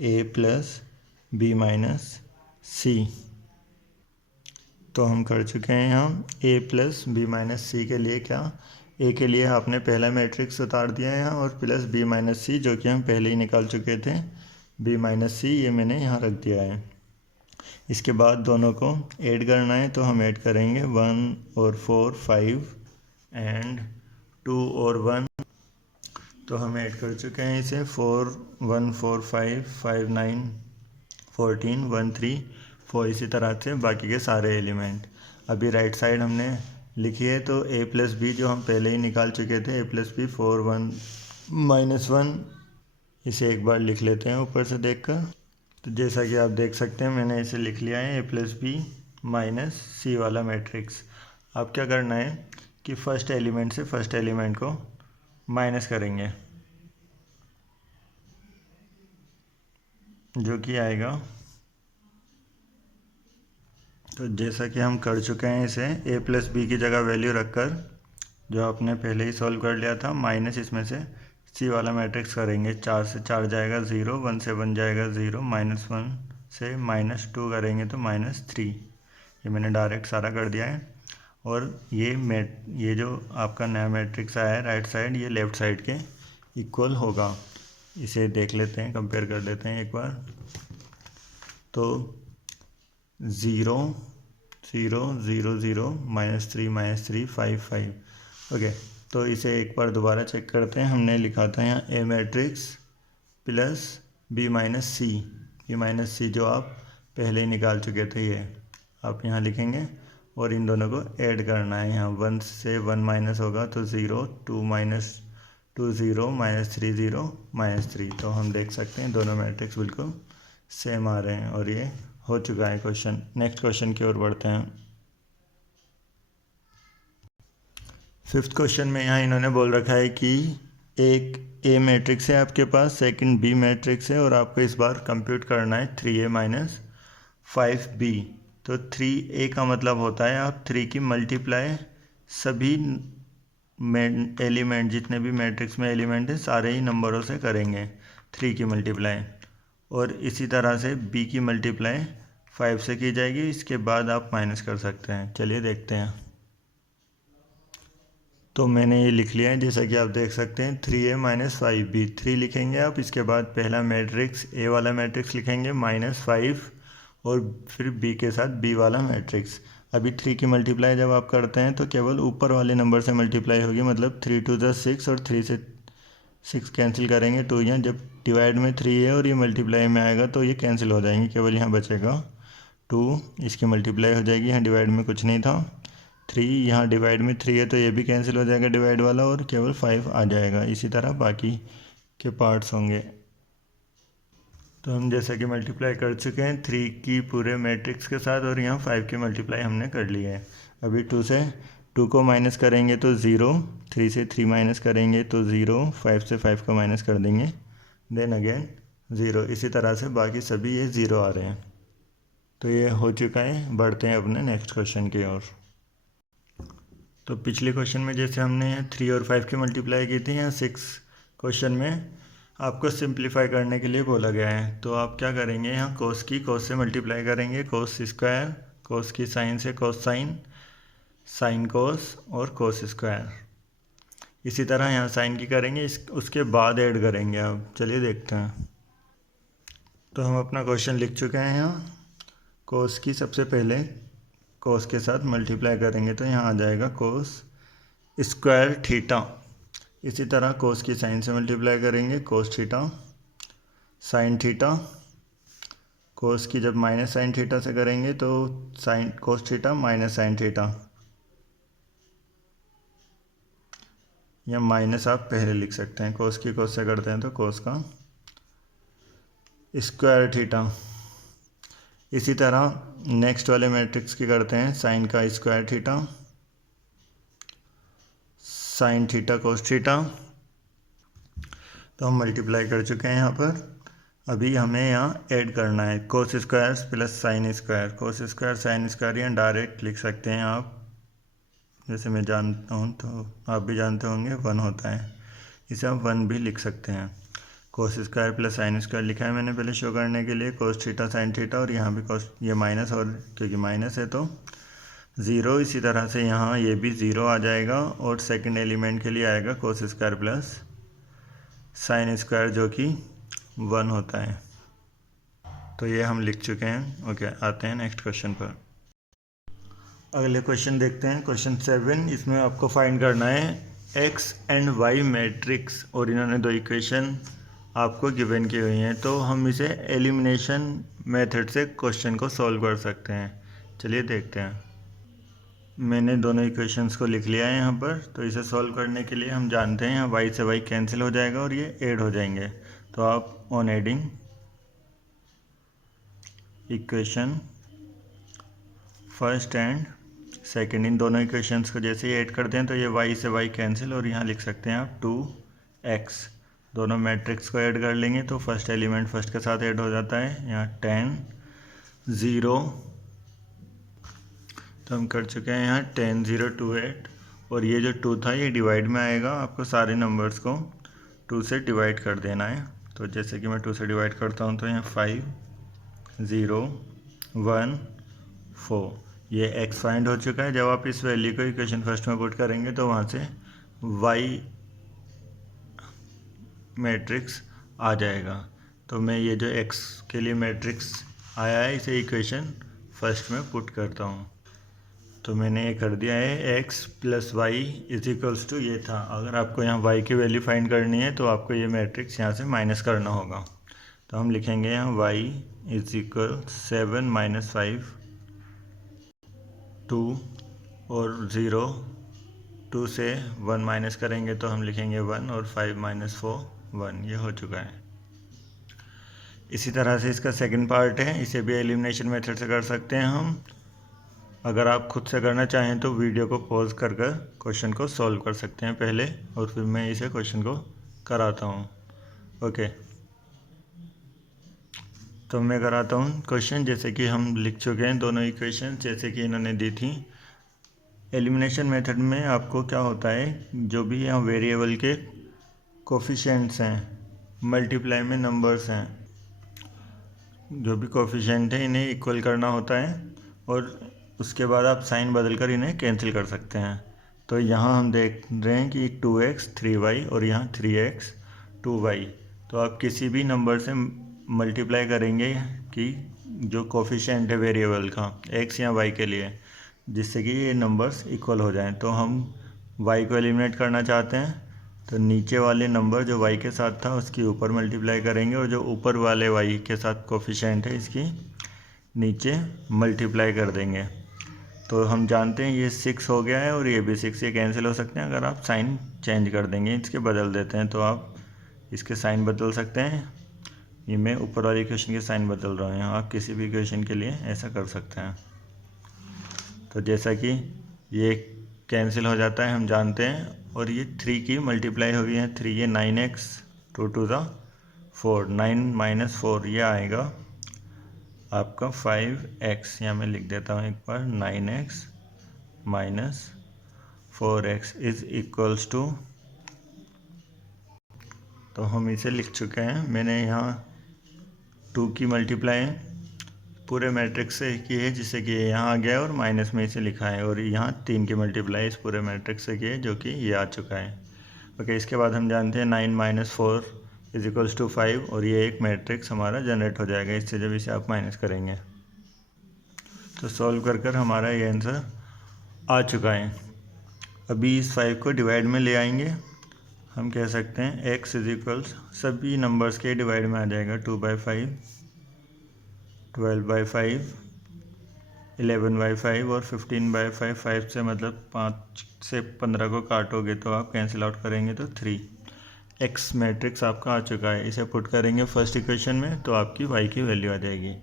a plus b minus c. तो हम कर चुके हैं यहाँ a plus b minus c के लिए क्या, a के लिए आपने पहला मैट्रिक्स उतार दिया है यहाँ, और प्लस बी माइनस सी जो कि हम पहले ही निकाल चुके थे, b माइनस सी ये मैंने यहाँ रख दिया है। इसके बाद दोनों को ऐड करना है, तो हम ऐड करेंगे 1 और 4 5 एंड 2 और 1, तो हम ऐड कर चुके हैं इसे 4 1 4 5 5 9 14 1 3 4, इसी तरह से बाकी के सारे एलिमेंट। अभी राइट साइड हमने लिखी है, तो a प्लस बी जो हम पहले ही निकाल चुके थे, a प्लस बी 4 1 -1, इसे एक बार लिख लेते हैं ऊपर से देखकर। तो जैसा कि आप देख सकते हैं मैंने इसे लिख लिया है a प्लस बी माइनस सी वाला मैट्रिक्स। अब क्या करना है कि फर्स्ट एलिमेंट से फर्स्ट एलिमेंट को माइनस करेंगे, जो कि आएगा, तो जैसा कि हम कर चुके हैं इसे a प्लस बी की जगह वैल्यू रखकर, जो आपने पहले ही सॉल्व कर लिया था, माइनस इसमें से सी वाला मैट्रिक्स करेंगे। 4 से 4 जाएगा 0, 1 से 1 जाएगा 0, -1 से -2 करेंगे तो -3। ये मैंने डायरेक्ट सारा कर दिया है। और ये जो आपका नया मैट्रिक्स आया है राइट साइड, ये लेफ़्ट साइड के इक्वल होगा। इसे देख लेते हैं, कंपेयर कर लेते हैं एक बार। तो 0 0 0 0 -3 -3 5 5। ओके, तो इसे एक बार दोबारा चेक करते हैं। हमने लिखा था यहाँ ए मैट्रिक्स प्लस बी माइनस सी जो आप पहले ही निकाल चुके थे, ये आप यहाँ लिखेंगे और इन दोनों को ऐड करना है। यहाँ 1 से 1 माइनस होगा तो 0, 2 -2 0 -3 0 -3। तो हम देख सकते हैं दोनों मैट्रिक्स बिल्कुल सेम आ रहे हैं, और ये हो चुका है क्वेश्चन। नेक्स्ट क्वेश्चन की ओर बढ़ते हैं। 5th क्वेश्चन में यहाँ इन्होंने बोल रखा है कि एक ए मैट्रिक्स है आपके पास, सेकंड बी मैट्रिक्स है, और आपको इस बार कंप्यूट करना है 3a - 5b। तो 3a का मतलब होता है आप 3 की मल्टीप्लाई सभी एलिमेंट, जितने भी मैट्रिक्स में एलिमेंट है सारे ही नंबरों से करेंगे 3 की मल्टीप्लाई। और इसी तरह से b की मल्टीप्लाई 5 से की जाएगी, इसके बाद आप माइनस कर सकते हैं। चलिए देखते हैं। तो मैंने ये लिख लिया है, जैसा कि आप देख सकते हैं 3a - 5b। 3 लिखेंगे आप, इसके बाद पहला मैट्रिक्स a वाला मैट्रिक्स लिखेंगे -5, और फिर b के साथ b वाला मैट्रिक्स। अभी 3 की मल्टीप्लाई जब आप करते हैं तो केवल ऊपर वाले नंबर से मल्टीप्लाई होगी, मतलब 3 2 ज़ा 6, और 3 से 6 कैंसिल करेंगे 2 यहाँ। जब डिवाइड में 3 है और ये मल्टीप्लाई में आएगा तो ये कैंसिल हो जाएंगे, केवल यहाँ बचेगा 2, इसकी मल्टीप्लाई हो जाएगी, यहाँ डिवाइड में कुछ नहीं था। 3 यहाँ डिवाइड में 3 है तो ये भी कैंसिल हो जाएगा डिवाइड वाला, और केवल 5 आ जाएगा। इसी तरह बाकी के पार्ट्स होंगे। तो हम जैसा कि मल्टीप्लाई कर चुके हैं 3 की पूरे मैट्रिक्स के साथ, और यहाँ 5 की मल्टीप्लाई हमने कर ली है। अभी 2 से 2 को माइनस करेंगे तो 0, 3 से 3 माइनस करेंगे तो 0, 5 से 5 को माइनस कर देंगे, देन अगेन 0। इसी तरह से बाकी सभी ये 0 आ रहे हैं। तो ये हो चुका है। बढ़ते हैं अपने नेक्स्ट क्वेश्चन की ओर। तो पिछले क्वेश्चन में जैसे हमने 3 और 5 की मल्टीप्लाई की थी, यहाँ 6 क्वेश्चन में आपको सिंप्लीफाई करने के लिए बोला गया है। तो आप क्या करेंगे, यहाँ कोस की कोस से मल्टीप्लाई करेंगे, कोस स्क्वायर, कोस की साइन से कोस साइन, साइन कोस और कोस स्क्वायर। इसी तरह यहाँ साइन की करेंगे, उसके बाद ऐड करेंगे। अब चलिए देखते हैं। तो हम अपना क्वेश्चन लिख चुके हैं। यहाँ कोस की सबसे पहले कोस के साथ मल्टीप्लाई करेंगे तो यहाँ आ जाएगा कोस स्क्वायर थीटा। इसी तरह कोस की साइन से मल्टीप्लाई करेंगे, कोस थीटा साइन थीटा। कोस की जब माइनस साइन थीटा से करेंगे तो sine cos theta minus sine theta, या माइनस आप पहले लिख सकते हैं। कोस की कोस से करते हैं तो कोस का स्क्वायर थीटा। इसी तरह नेक्स्ट वाले मैट्रिक्स की करते हैं, साइन का square theta, sine theta cos theta. तो हम मल्टीप्लाई कर चुके हैं यहाँ पर। अभी हमें यहाँ ऐड करना है cos square plus sine square. कोस स्क्वायर साइन स्क्वायर यहाँ डायरेक्ट लिख सकते हैं आप, जैसे मैं जानता हूँ तो आप भी जानते होंगे 1 होता है, इसे हम 1 भी लिख सकते हैं। Cos square plus sine square लिखा है मैंने पहले शो करने के लिए, कोस थीटा साइन थीटा, और यहाँ भी कोस, ये माइनस, और क्योंकि माइनस है तो 0। इसी तरह से यहाँ ये भी 0 आ जाएगा, और सेकंड एलिमेंट के लिए आएगा cos square plus sine square जो कि 1 होता है। तो ये हम लिख चुके हैं। ओके, आते हैं नेक्स्ट क्वेश्चन पर। अगले क्वेश्चन देखते हैं, क्वेश्चन 7। इसमें आपको फाइंड करना है एक्स एंड वाई मैट्रिक्स, और इन्होंने 2 इक्वेशन आपको गिवन की हुई हैं। तो हम इसे एलिमिनेशन मेथड से क्वेश्चन को सॉल्व कर सकते हैं। चलिए देखते हैं। मैंने दोनों इक्वेशंस को लिख लिया है यहाँ पर। तो इसे सॉल्व करने के लिए हम जानते हैं यहाँ वाई से वाई कैंसिल हो जाएगा और ये ऐड हो जाएंगे। तो आप on adding equation first and second, इन दोनों इक्वेशंस को जैसे ही ऐड करते हैं तो ये वाई से वाई कैंसिल, और यहाँ लिख सकते हैं आप 2x। दोनों मैट्रिक्स को ऐड कर लेंगे तो फर्स्ट एलिमेंट फर्स्ट के साथ ऐड हो जाता है। यहाँ 10 0, तो हम कर चुके हैं यहाँ 10 0 2 8, और ये जो 2 था ये डिवाइड में आएगा। आपको सारे नंबर्स को 2 से डिवाइड कर देना है। तो जैसे कि मैं 2 से डिवाइड करता हूँ तो यहाँ 5 0 1 4, ये x फाइंड हो चुका है। जब आप इस वैल्यू को इक्वेशन फर्स्ट में पुट करेंगे तो वहाँ से y मैट्रिक्स आ जाएगा। तो मैं ये जो x के लिए मैट्रिक्स आया है इसे इक्वेशन फर्स्ट में पुट करता हूँ। तो मैंने ये कर दिया है x plus y is equals to, ये था। अगर आपको यहाँ y की वैल्यू फाइंड करनी है तो आपको ये मैट्रिक्स यहाँ से माइनस करना होगा। तो हम लिखेंगे यहाँ y इज इक्वल 7 - 5 2 और 0, 2 से 1 माइनस करेंगे तो हम लिखेंगे 1, और 5 - 4 1, ये हो चुका है। इसी तरह से इसका सेकंड पार्ट है, इसे भी एलिमिनेशन मेथड से कर सकते हैं हम। अगर आप खुद से करना चाहें तो वीडियो को पॉज कर कर क्वेश्चन को सॉल्व कर सकते हैं पहले, और फिर मैं इसे क्वेश्चन को कराता हूँ। ओके, तो मैं कराता हूँ क्वेश्चन। जैसे कि हम लिख चुके हैं दोनों इक्वेशन जैसे कि इन्होंने दी थी। एलिमिनेशन मेथड में आपको क्या होता है, जो भी यहाँ वेरिएबल के कोफिशिएंट्स हैं, मल्टीप्लाई में नंबर्स हैं, जो भी कोफिशिएंट है इन्हें इक्वल करना होता है, और उसके बाद आप साइन बदल कर इन्हें कैंसिल कर सकते हैं। तो यहाँ हम देख रहे हैं कि 2x 3y और यहाँ 3x 2y। तो आप किसी भी नंबर से मल्टीप्लाई करेंगे कि जो कोफिशिएंट है वेरिएबल का x या y के लिए, जिससे कि ये नंबर्स इक्वल हो जाएं। तो हम y को एलिमिनेट करना चाहते हैं तो नीचे वाले नंबर जो y के साथ था उसके ऊपर मल्टीप्लाई करेंगे, और जो ऊपर वाले y के साथ कोफिशिएंट है इसकी नीचे मल्टीप्लाई कर देंगे। तो हम जानते हैं ये 6 हो गया है और ये भी 6, ये कैंसिल हो सकते हैं। अगर आप साइन चेंज कर देंगे, इसके बदल देते हैं, तो आप इसके साइन बदल सकते हैं। ये मैं ऊपर वाली इक्वेशन के साइन बदल रहा हूँ, आप किसी भी इक्वेशन के लिए ऐसा कर सकते हैं। तो जैसा कि ये कैंसिल हो जाता है हम जानते हैं, और ये 3 की मल्टीप्लाई हो गई है 3, ये 9x 2 2 4, 9 - 4 ये आएगा आपका 5x। यहाँ मैं लिख देता हूँ एक बार, 9x - 4x is equals to, तो हम इसे लिख चुके हैं। मैंने यहाँ 2 की मल्टीप्लाई पूरे मैट्रिक्स से की है, जिससे कि यहाँ आ गया है और माइनस में इसे लिखा है, और यहाँ 3 की मल्टीप्लाई इस पूरे मैट्रिक्स से की है, जो कि ये आ चुका है। ओके, इसके बाद हम जानते हैं 9 - 4 = 5, और ये एक मैट्रिक्स हमारा जनरेट हो जाएगा इससे, जब इसे आप माइनस करेंगे। तो सॉल्व कर हमारा ये आंसर आ चुका है। अभी इस 5 को डिवाइड में ले आएंगे। हम कह सकते हैं x = सभी नंबर्स के डिवाइड में आ जाएगा। 2/5, 12/5, 11/5 और 15/5। 5 से मतलब 5 से 15 को काटोगे तो आप कैंसिल आउट करेंगे तो 3। x मैट्रिक्स आपका आ चुका है। इसे पुट करेंगे फर्स्ट इक्वेशन में तो आपकी y की वैल्यू आ जाएगी।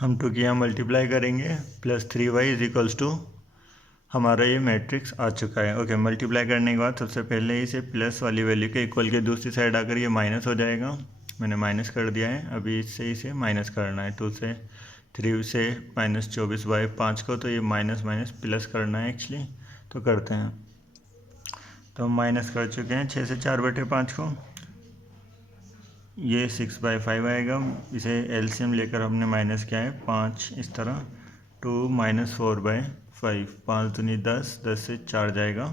हम 2 की यहाँ मल्टीप्लाई करेंगे, +3y = हमारा ये मैट्रिक्स आ चुका है। ओके, मल्टीप्लाई करने के बाद सबसे पहले इसे प्लस वाली वैल्यू के इक्वल के दूसरी साइड आकर ये माइनस हो जाएगा। मैंने माइनस कर दिया है। अभी इससे इसे माइनस करना है। 2 से 3 से -24/5 को, तो ये माइनस माइनस प्लस करना है एक्चुअली, तो करते हैं। तो हम माइनस कर चुके हैं 6 से 4/5 को। ये 6/5 आएगा। इसे एलसीएम लेकर हमने माइनस किया है 5 इस तरह। 2 - 4/5, 5 दूनी 10, 10 से 4 जाएगा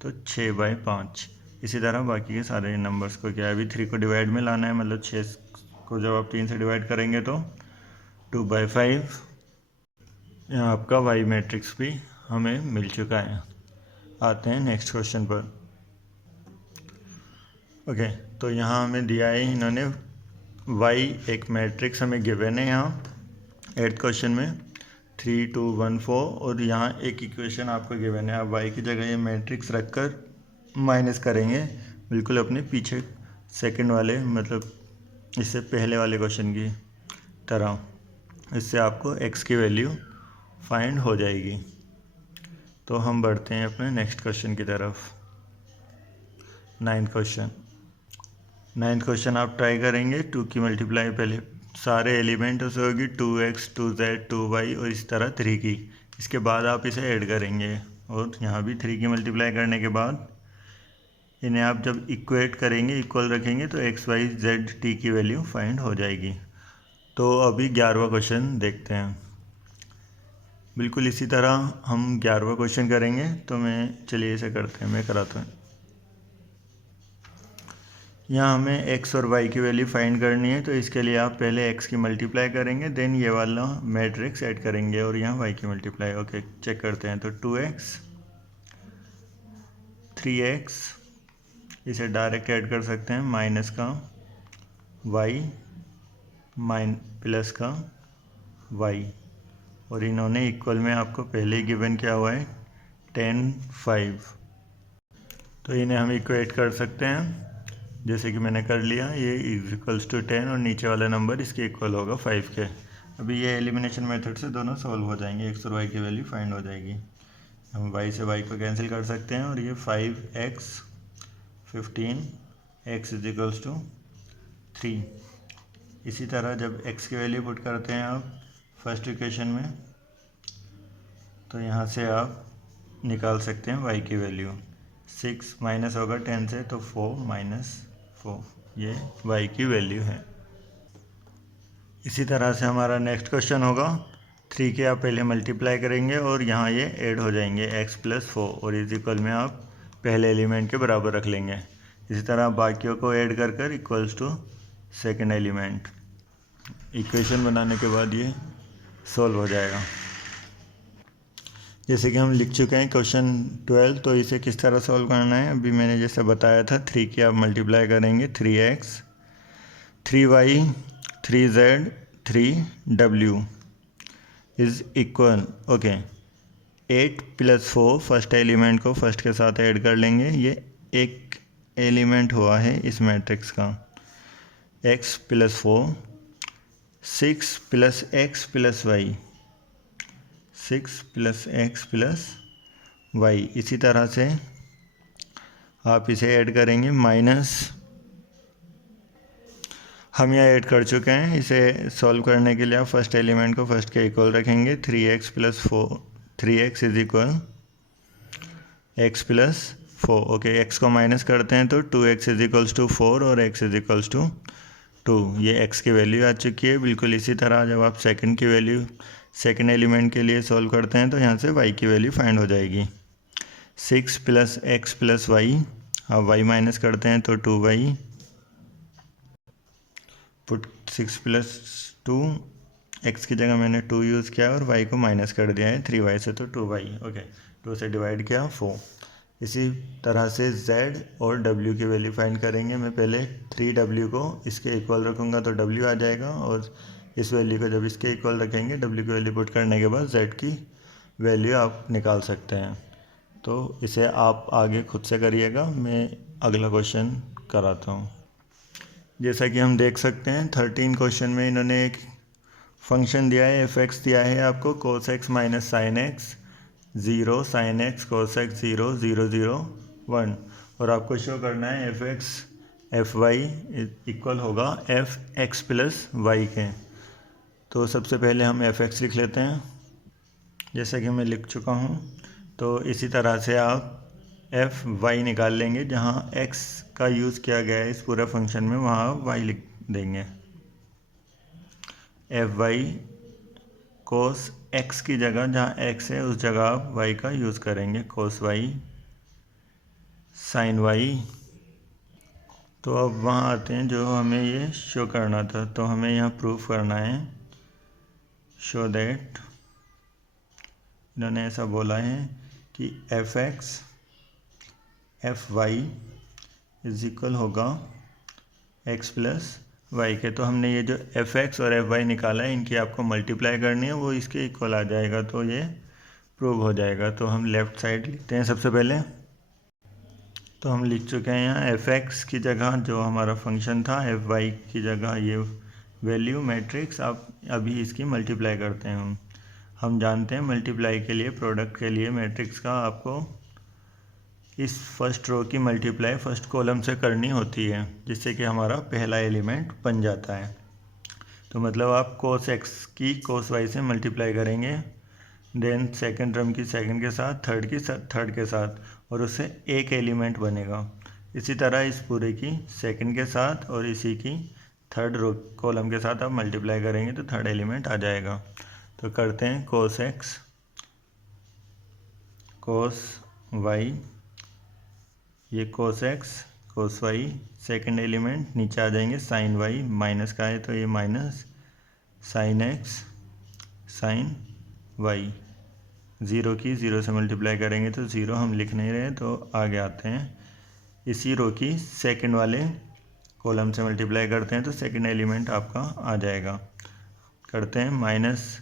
तो 6/5। इसी तरह बाकी के सारे नंबर्स को क्या है, अभी 3 को डिवाइड में लाना है, मतलब 6 को जब आप 3 से डिवाइड करेंगे तो 2/5। यहाँ आपका वाई मैट्रिक्स भी हमें मिल चुका है। आते हैं नेक्स्ट क्वेश्चन पर। ओके, तो यहाँ हमें दिया है इन्होंने वाई एक मैट्रिक्स हमें गिवन है यहाँ 8th क्वेश्चन में 3, 2, 1, 4, और यहाँ एक इक्वेशन आपको गिवन है। आप वाई की जगह ये मैट्रिक्स रखकर माइनस करेंगे, बिल्कुल अपने पीछे सेकंड वाले, मतलब इससे पहले वाले क्वेश्चन की तरह। इससे आपको एक्स की वैल्यू फाइंड हो जाएगी। तो हम बढ़ते हैं अपने नेक्स्ट क्वेश्चन की तरफ। 9th क्वेश्चन आप ट्राई करेंगे। 2 की मल्टीप्लाई पहले सारे एलिमेंट से होगी, 2x, 2z, 2y और इस तरह 3 की। इसके बाद आप इसे ऐड करेंगे, और यहाँ भी 3 की मल्टीप्लाई करने के बाद इन्हें आप जब इक्वेट करेंगे, इक्वल रखेंगे, तो x, y, z, t की वैल्यू फाइंड हो जाएगी। तो अभी 11वां क्वेश्चन देखते हैं। बिल्कुल इसी तरह हम 11वां क्वेश्चन करेंगे। तो चलिए इसे करते हैं, मैं कराता हूँ। यहाँ हमें x और y की वैल्यू फाइंड करनी है, तो इसके लिए आप पहले x की मल्टीप्लाई करेंगे, देन ये वाला मैट्रिक्स ऐड करेंगे, और यहाँ y की मल्टीप्लाई। ओके, चेक करते हैं। तो 2x, 3x, इसे डायरेक्ट ऐड कर सकते हैं, माइनस का y प्लस का y, और इन्होंने इक्वल में आपको पहले ही गिवन किया हुआ है 10, 5। तो इन्हें हम इक्वेट कर सकते हैं, जैसे कि मैंने कर लिया। ये = 10 और नीचे वाला नंबर इसके इक्वल होगा 5 के। अभी ये एलिमिनेशन मेथड से दोनों सॉल्व हो जाएंगे, x और y की वैल्यू फाइंड हो जाएगी। हम y से y को कैंसिल कर सकते हैं, और ये 5x, 15, x = 3। इसी तरह जब x की वैल्यू पुट करते हैं आप फर्स्ट इक्वेशन में, तो यहाँ से आप निकाल सकते हैं y की वैल्यू। 6 माइनस होगा 10 से, तो 4 - 4, ये y की वैल्यू है। इसी तरह से हमारा नेक्स्ट क्वेश्चन होगा। 3 के आप पहले मल्टीप्लाई करेंगे, और यहाँ ये ऐड हो जाएंगे x + 4, और इस इक्वल में आप पहले एलिमेंट के बराबर रख लेंगे। इसी तरह बाकियों को ऐड कर equals to second element. Equation बनाने के बाद ये सॉल्व हो जाएगा। जैसे कि हम लिख चुके हैं क्वेश्चन 12, तो इसे किस तरह सॉल्व करना है अभी मैंने जैसे बताया था। 3 की आप मल्टीप्लाई करेंगे, 3x, 3y, 3z, 3w is equal, okay, 8 + 4 first element को फर्स्ट के साथ ऐड कर लेंगे। ये एक एलिमेंट हुआ है इस मैट्रिक्स का। x + 4, 6 + x + y, 6 + x + y। इसी तरह से आप इसे ऐड करेंगे, माइनस हम यहाँ ऐड कर चुके हैं। इसे सॉल्व करने के लिए आप फर्स्ट एलिमेंट को फर्स्ट के इक्वल रखेंगे। 3x + 4, 3x = x + 4। Okay, x को माइनस करते हैं तो 2x इज इक्वल्स टू 4 और x इज इक्वल्स टू 2। ये x की वैल्यू आ चुकी है। बिल्कुल इसी तरह जब आप सेकंड की वैल्यू सेकंड एलिमेंट के लिए सॉल्व करते हैं तो यहाँ से y की वैल्यू फाइंड हो जाएगी। 6 + x + y, अब y माइनस करते हैं तो 2y, पुट 6 + 2, x की जगह मैंने 2 यूज़ किया और y को माइनस कर दिया है 3y से तो 2y। ओके, 2 से डिवाइड किया 4। इसी तरह से z और w की वैल्यू फाइंड करेंगे। मैं पहले 3w को इसके इक्वल रखूँगा तो w आ जाएगा, और इस वैल्यू को जब इसके इक्वल रखेंगे w की वैल्यू पुट करने के बाद z की वैल्यू आप निकाल सकते हैं। तो इसे आप आगे खुद से करिएगा, मैं अगला क्वेश्चन कराता हूँ। जैसा कि हम देख सकते हैं 13 क्वेश्चन में इन्होंने एक फंक्शन दिया है, f(x) दिया है आपको cos x minus sine x 0, sin x cos x 0, 0, 0, 1, और आपको शो करना है f(x) fy इक्वल होगा f(x) + y के। तो सबसे पहले हम f(x) लिख लेते हैं, जैसा कि मैं लिख चुका हूँ। तो इसी तरह से आप fy निकाल लेंगे, जहाँ x का यूज़ किया गया है इस पूरे फंक्शन में, वहाँ आप y लिख देंगे। fy cos x की जगह जहाँ x है उस जगह आप y का यूज़ करेंगे, cos y sin y। तो अब वहाँ आते हैं जो हमें ये शो करना था, तो हमें यहाँ प्रूफ करना है, शो दैट, इन्होंने ऐसा बोला है कि f(x) fy इज इक्वल होगा x + y के। तो हमने ये जो f(x) और fy निकाला है, इनकी आपको मल्टीप्लाई करनी है, वो इसके इक्वल आ जाएगा, तो ये प्रूव हो जाएगा। तो हम लेफ़्ट साइड लिखते हैं सबसे पहले। तो हम लिख चुके हैं यहाँ f(x) की जगह जो हमारा फंक्शन था, fy की जगह ये वैल्यू मैट्रिक्स, आप अभी इसकी मल्टीप्लाई करते हैं। हम जानते हैं मल्टीप्लाई के लिए, प्रोडक्ट के लिए मैट्रिक्स का आपको इस फर्स्ट रो की मल्टीप्लाई फर्स्ट कॉलम से करनी होती है, जिससे कि हमारा पहला एलिमेंट बन जाता है। तो मतलब आप cos x की cos y से मल्टीप्लाई करेंगे, देन सेकंड टर्म की सेकंड के साथ, थर्ड की थर्ड के साथ, और उससे एक एलिमेंट बनेगा। इसी तरह इस पूरे की सेकंड के साथ और इसी की थर्ड रो कॉलम के साथ आप मल्टीप्लाई करेंगे तो थर्ड एलिमेंट आ जाएगा। तो करते हैं cos x cos y, ये cos x cos y, second element नीचे आ जाएंगे sin y, माइनस का है तो ये minus sin x sin y, 0 की 0 से मल्टीप्लाई करेंगे तो 0 हम लिख नहीं रहे, तो आगे आते हैं इसी रो की सेकंड वाले कॉलम से मल्टीप्लाई करते हैं तो सेकंड एलिमेंट आपका आ जाएगा। करते हैं minus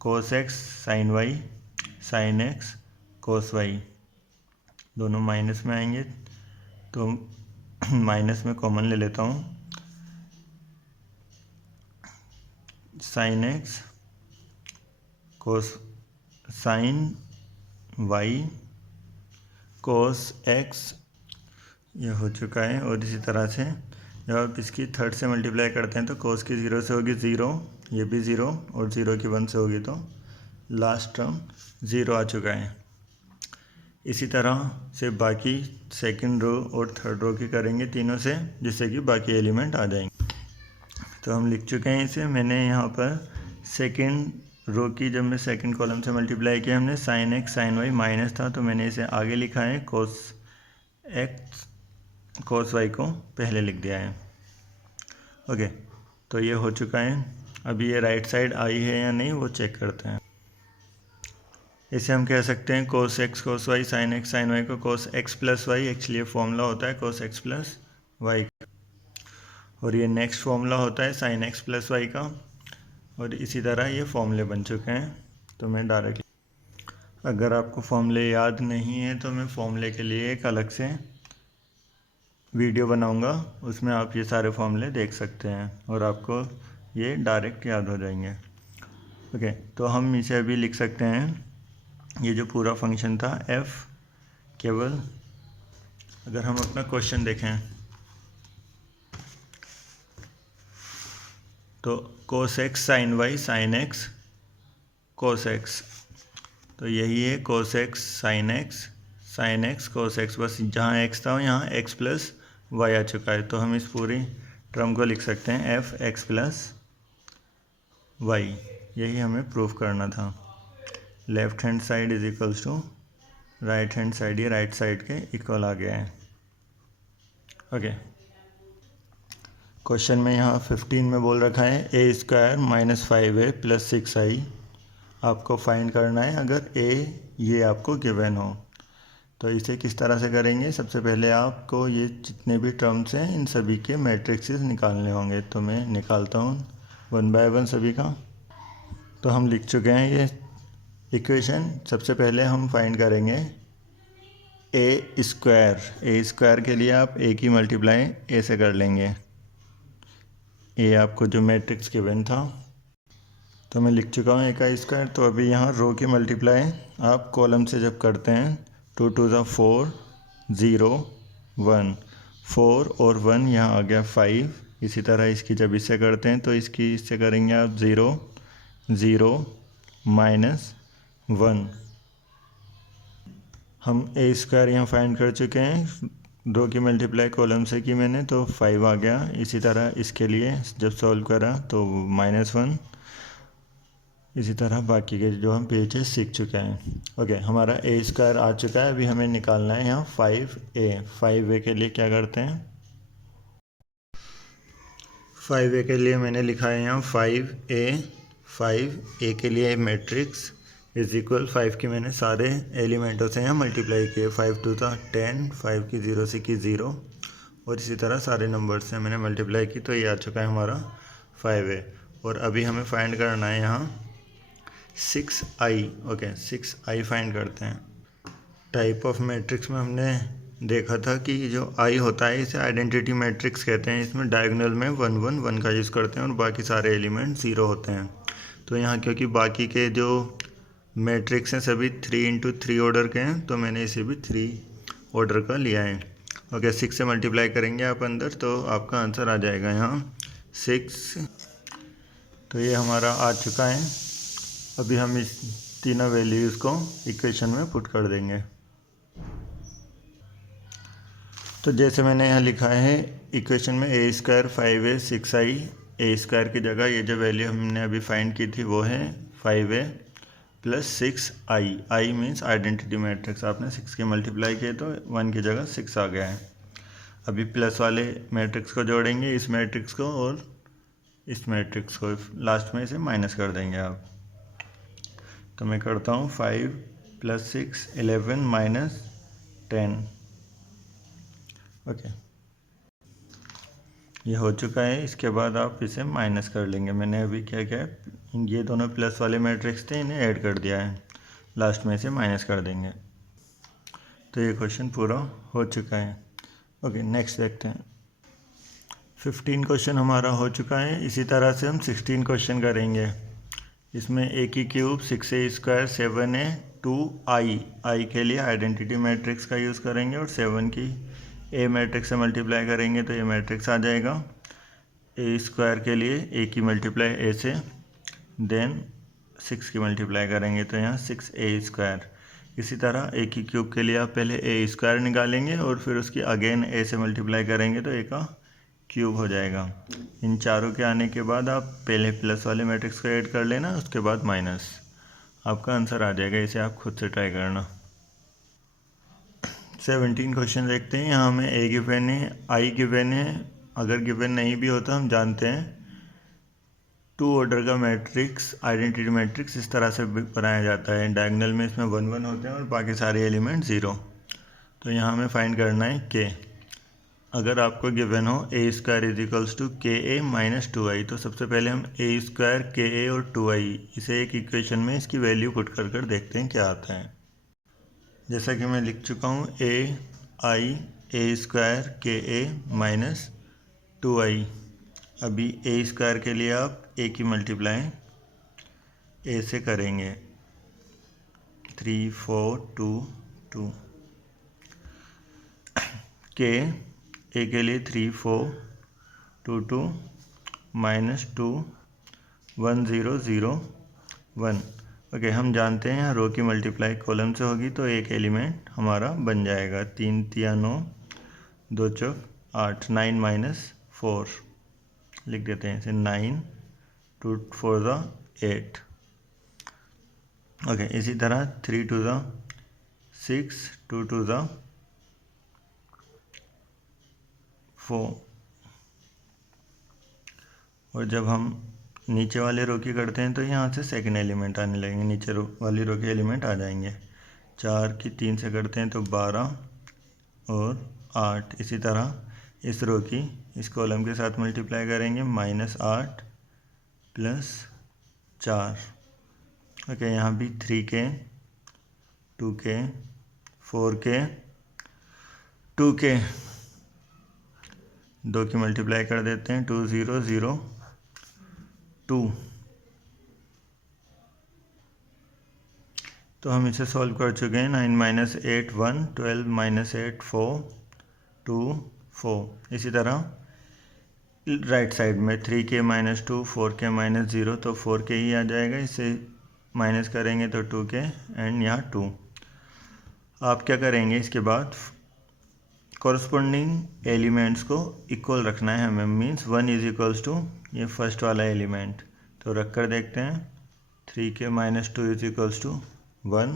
cos x sin y sin x cos y, दोनों माइनस में आएंगे, तो माइनस में कॉमन ले लेता हूँ, sin x cos sin y cos x, ये हो चुका है। और इसी तरह से जब आप इसकी थर्ड से मल्टीप्लाई करते हैं तो cos की 0 से होगी 0, ये भी 0, और 0 की 1 से होगी, तो लास्ट टर्म 0 आ चुका है। इसी तरह से बाकी सेकंड रो और थर्ड रो की करेंगे तीनों से, जिससे कि बाकी एलिमेंट आ जाएंगे। तो हम लिख चुके हैं इसे। मैंने यहाँ पर सेकंड रो की जब मैं सेकंड कॉलम से मल्टीप्लाई किया, हमने sin x sin y minus था, तो मैंने इसे आगे लिखा है, cos x cos y को पहले लिख दिया है। ओके, तो ये हो चुका है। अभी ये राइट साइड आई है या नहीं वो चेक करते हैं। इसे हम कह सकते हैं cos x cos y sin x sin y को cos x + y, एक्चुअली ये फॉर्मूला होता है cos x + y, और ये नेक्स्ट फॉर्मूला होता है sin x + y का, और इसी तरह ये फॉर्मूले बन चुके हैं। तो मैं डायरेक्टली, अगर आपको फॉर्मूले याद नहीं है तो मैं फॉर्मूले के लिए एक अलग से वीडियो बनाऊंगा, उसमें आप ये सारे फॉर्मूले देख सकते हैं और आपको ये डायरेक्ट याद हो जाएंगे। ओके, तो हम इसे अभी लिख सकते हैं, ये जो पूरा फंक्शन था f, केवल अगर हम अपना क्वेश्चन देखें तो cos x sin y sin x cos x, तो यही है cos x sin x sine x cos x, बस जहाँ एक्स था यहाँ एक्स प्लस वाई आ चुका है, तो हम इस पूरी टर्म को लिख सकते हैं एफ एक्स प्लस वाई। यही हमें प्रूफ करना था। Left hand side is equals to right hand side, ये राइट साइड के इक्वल आ गया है। ओके, क्वेश्चन में यहाँ 15 में बोल रखा है ए square minus 5a plus 6i आपको फाइंड करना है अगर ए ये आपको गिवन हो। तो इसे किस तरह से करेंगे, सबसे पहले आपको ये जितने भी टर्म्स हैं इन सभी के मैट्रिक्सेस निकालने होंगे। तो मैं निकालता हूँ 1 बाय 1 सभी का। तो हम लिख चुके हैं ये इक्वेशन। सबसे पहले हम फाइंड करेंगे ए स्क्वायर के लिए आप ए की मल्टीप्लाई ए से कर लेंगे। ए आपको जो मैट्रिक्स गिवन था, तो मैं लिख चुका हूँ ए का स्क्वायर। तो अभी यहाँ रो की मल्टीप्लाई आप कॉलम से जब करते हैं 2 2 ज़ा 4 0 1 4 और 1 यहाँ आ गया 5। इसी तरह इसकी जब इससे करते हैं तो इसकी इससे करेंगे आप 0 0 माइनस 1। हम ए स्क्वायर यहाँ फाइंड कर चुके हैं, रो की मल्टीप्लाई कॉलम से की मैंने तो 5 आ गया। इसी तरह इसके लिए जब सॉल्व करा तो -1। इसी तरह बाकी के जो हम पेजेस सीख चुके हैं। ओके, हमारा ए स्क्वायर आ चुका है। अभी हमें निकालना है यहाँ 5a के लिए क्या करते हैं, 5a के लिए मैंने लिखा है यहाँ 5a के लिए मैट्रिक्स इज इक्वल 5 की मैंने सारे एलिमेंटों से यहाँ मल्टीप्लाई किए। 5 2 था 10, 5 की 0 से की 0 और इसी तरह सारे नंबर से मैंने मल्टीप्लाई की, तो ये आ चुका है हमारा 5a। और अभी हमें फाइंड करना है यहाँ 6i। ओके, 6i फाइंड करते हैं। टाइप ऑफ मैट्रिक्स में हमने देखा था कि जो i होता है इसे आइडेंटिटी मैट्रिक्स कहते हैं। इसमें डायगोनल में 1 1 1 का यूज़ करते हैं और बाकी सारे एलिमेंट 0 होते हैं। तो यहाँ क्योंकि बाकी के जो मैट्रिक्स हैं सभी 3 × 3 ऑर्डर के हैं, तो मैंने इसे भी 3 ऑर्डर का लिया है। ओके, 6 से मल्टीप्लाई करेंगे आप अंदर तो आपका आंसर आ जाएगा यहाँ 6। तो ये हमारा आ चुका है। अभी हम इस तीनों वैल्यूज़ को इक्वेशन में पुट कर देंगे। तो जैसे मैंने यहाँ लिखा है इक्वेशन में ए स्क्वायर 5a 6i, ए स्क्वायर की जगह ये जो वैल्यू हमने अभी फाइंड की थी वो है 5a plus 6i। i means identity matrix, आपने 6 की मल्टीप्लाई किए तो 1 की जगह 6 आ गया है। अभी प्लस वाले मैट्रिक्स को जोड़ेंगे, इस मैट्रिक्स को और इस मैट्रिक्स को, लास्ट में इसे माइनस कर देंगे आप। तो मैं करता हूँ 5 + 6 11 - 10। ओके, ये हो चुका है। इसके बाद आप इसे माइनस कर लेंगे। मैंने अभी क्या किया, ये दोनों प्लस वाले मैट्रिक्स थे इन्हें ऐड कर दिया है, लास्ट में इसे माइनस कर देंगे। तो ये क्वेश्चन पूरा हो चुका है। ओके, नेक्स्ट देखते हैं। 15 क्वेश्चन हमारा हो चुका है। इसी तरह से हम 16 क्वेश्चन करेंगे। इसमें a की cube 6a square 7a 2i के लिए आइडेंटिटी मैट्रिक्स का यूज़ करेंगे और 7 की a मैट्रिक्स से मल्टीप्लाई करेंगे तो ये मैट्रिक्स आ जाएगा। a स्क्वायर के लिए a की मल्टीप्लाई a से, देन 6 की मल्टीप्लाई करेंगे तो यहाँ 6a स्क्वायर। इसी तरह a की क्यूब के लिए आप पहले a स्क्वायर निकालेंगे और फिर उसकी अगेन a से मल्टीप्लाई करेंगे तो a का क्यूब हो जाएगा। इन चारों के आने के बाद आप पहले प्लस वाले मैट्रिक्स को ऐड कर लेना, उसके बाद माइनस, आपका आंसर आ जाएगा। इसे आप खुद से ट्राई करना। 17 क्वेश्चन देखते हैं। यहाँ हमें ए गिवन है, आई गिवन है। अगर गिवन नहीं भी होता हम जानते हैं 2 ऑर्डर का मैट्रिक्स, आइडेंटिटी मैट्रिक्स इस तरह से बनाया जाता है। डायगोनल में इसमें 1 1 होते हैं और बाकी सारे एलिमेंट 0। तो यहाँ हमें फाइंड करना है के। अगर आपको गिवन हो ए स्क्वायर इज इक्वल्स टू के ए माइनस 2i, तो सबसे पहले हम ए स्क्वायर के ए और 2i इसे एक इक्वेशन में इसकी वैल्यू पुट कर कर देखते हैं क्या आता है। जैसा कि मैं लिख चुका हूँ ए स्क्वायर के ए माइनस 2i। अभी ए स्क्वायर के लिए आप ए की मल्टीप्लाई ए से करेंगे 3 4 2 2 के ए के लिए 3 4 2 2 -2 1 0 0 1 ओके, हम जानते हैं यहाँ रो की मल्टीप्लाई कॉलम से होगी तो एक एलिमेंट हमारा बन जाएगा। 3 तिया 9, 2 चौक 8, 9 माइनस 4 लिख देते हैं इसे। 9 2 4 8। ओके, इसी तरह 3 2 6, 2 2 4। और जब हम नीचे वाले रो की करते हैं तो यहाँ से सेकंड एलिमेंट आने लगेंगे, नीचे वाली रो के एलिमेंट आ जाएंगे। 4 की 3 से करते हैं तो 12 और 8। इसी तरह इस रो की इस कॉलम के साथ मल्टीप्लाई करेंगे, -8 + 4। ओके, यहाँ भी 3k 2k 4k 2k 2 की मल्टीप्लाई कर देते हैं, 2 0 0 2। तो हम इसे सॉल्व कर चुके हैं। 9 - 8 1, 12 - 8 4 2 4। इसी तरह राइट साइड में 3k - 2 4k - 0, तो 4k ही आ जाएगा। इसे माइनस करेंगे तो 2k एंड यहाँ 2। आप क्या करेंगे, इसके बाद कॉरस्पॉन्डिंग एलिमेंट्स को इक्वल रखना है हमें। मीन्स 1 = ये फर्स्ट वाला एलिमेंट, तो रख कर देखते हैं। 3k - 2 = 1,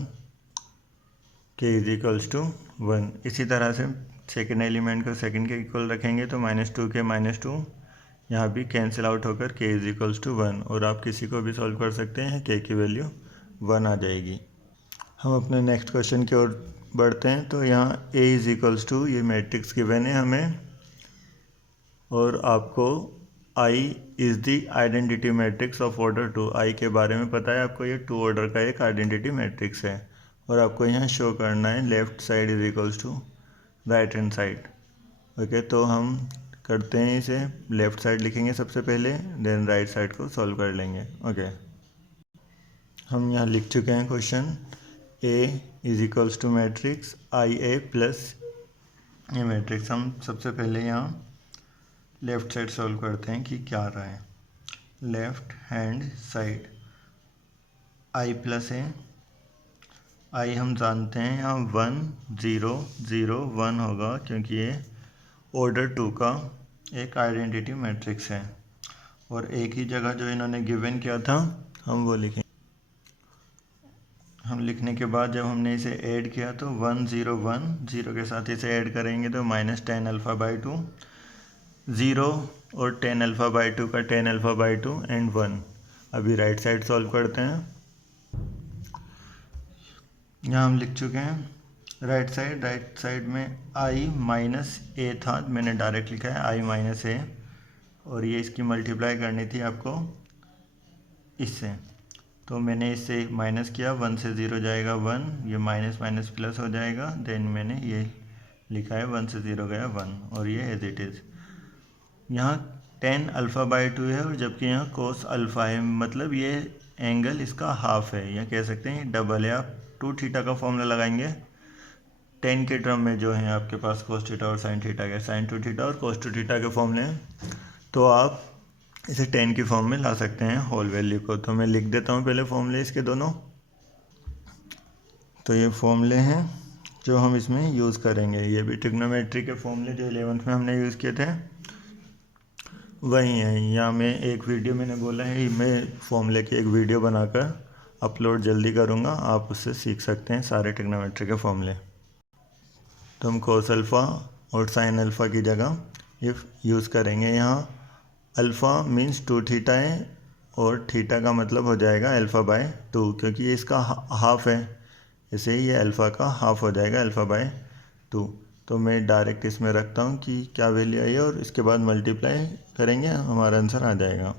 k = 1। इसी तरह से सेकेंड एलिमेंट को सेकेंड के इक्वल रखेंगे तो -2k - 2 यहाँ भी कैंसिल आउट होकर k = 1। और आप किसी को भी सॉल्व कर सकते हैं, k की वैल्यू 1 आ जाएगी। हम अपने नेक्स्ट क्वेश्चन की ओर बढ़ते हैं। तो यहाँ A = ये मैट्रिक्स गिवन है हमें, और आपको I is the identity matrix of order 2। I के बारे में पता है आपको, ये 2 ऑर्डर का एक आइडेंटिटी मैट्रिक्स है। और आपको यहाँ शो करना है left side = right hand side. Okay, तो हम करते हैं इसे। लेफ्ट साइड लिखेंगे सबसे पहले, देन राइट साइड को सॉल्व कर लेंगे। ओके, हम यहाँ लिख चुके हैं question. A = matrix IA plus ये मैट्रिक्स। हम सबसे पहले यहाँ लेफ़्ट साइड सॉल्व करते हैं कि क्या आ रहा है। लेफ़्ट हैंड साइड I + है। I हम जानते हैं यहाँ 1 0 0 1 होगा, क्योंकि ये ऑर्डर 2 का एक आइडेंटिटी मैट्रिक्स है। और एक ही जगह जो इन्होंने गिवन किया था हम वो लिखें। हम लिखने के बाद जब हमने इसे ऐड किया तो 1 0 1 0 के साथ इसे ऐड करेंगे तो -10 α/2 0 और 10 α/2 का 10 α/2 एंड 1। अभी राइट साइड सॉल्व करते हैं। यहाँ हम लिख चुके हैं राइट साइड में I - A था, मैंने डायरेक्ट लिखा है I - A। और ये इसकी मल्टीप्लाई करनी थी आपको इससे, तो मैंने इससे माइनस किया। 1 से 0 जाएगा 1, ये माइनस माइनस प्लस हो जाएगा। देन मैंने ये लिखा है 1 से 0 गया 1, और ये एज इट इज़। यहाँ 10 α/2 है, और जबकि यहाँ cos अल्फ़ा है, मतलब ये एंगल इसका हाफ है, या कह सकते हैं डबल है। आप 2θ का फॉर्मूला लगाएंगे 10 के टर्म में, जो है आपके पास cos θ और sin θ के, sin 2θ और cos 2θ के फॉर्मूले हैं, तो आप इसे 10 की फॉर्म में ला सकते हैं होल वैल्यू को। तो मैं लिख देता हूँ पहले फॉर्मूले इसके दोनों। तो ये फॉर्मूले हैं जो हम इसमें यूज़ करेंगे। ये भी ट्रिग्नोमेट्री के फॉर्मूले जो 11th में हमने यूज़ किए थे वही हैं। यहाँ मैं एक वीडियो मैंने बोला है, मैं फॉर्मूले की एक वीडियो बनाकर अपलोड जल्दी करूँगा, आप उससे सीख सकते हैं सारे ट्रिग्नोमेट्री के फॉर्मूले। तो हम cos अल्फ़ा और sin अल्फ़ा की जगह ये यूज़ करेंगे। यहाँ अल्फ़ा मीन्स 2θ है, और थीटा का मतलब हो जाएगा α/2, क्योंकि ये इसका हाफ है, इसे ये अल्फ़ा का हाफ हो जाएगा α/2। तो मैं डायरेक्ट इसमें रखता हूँ कि क्या वैल्यू आई है, और इसके बाद मल्टीप्लाई करेंगे हमारा आंसर आ जाएगा।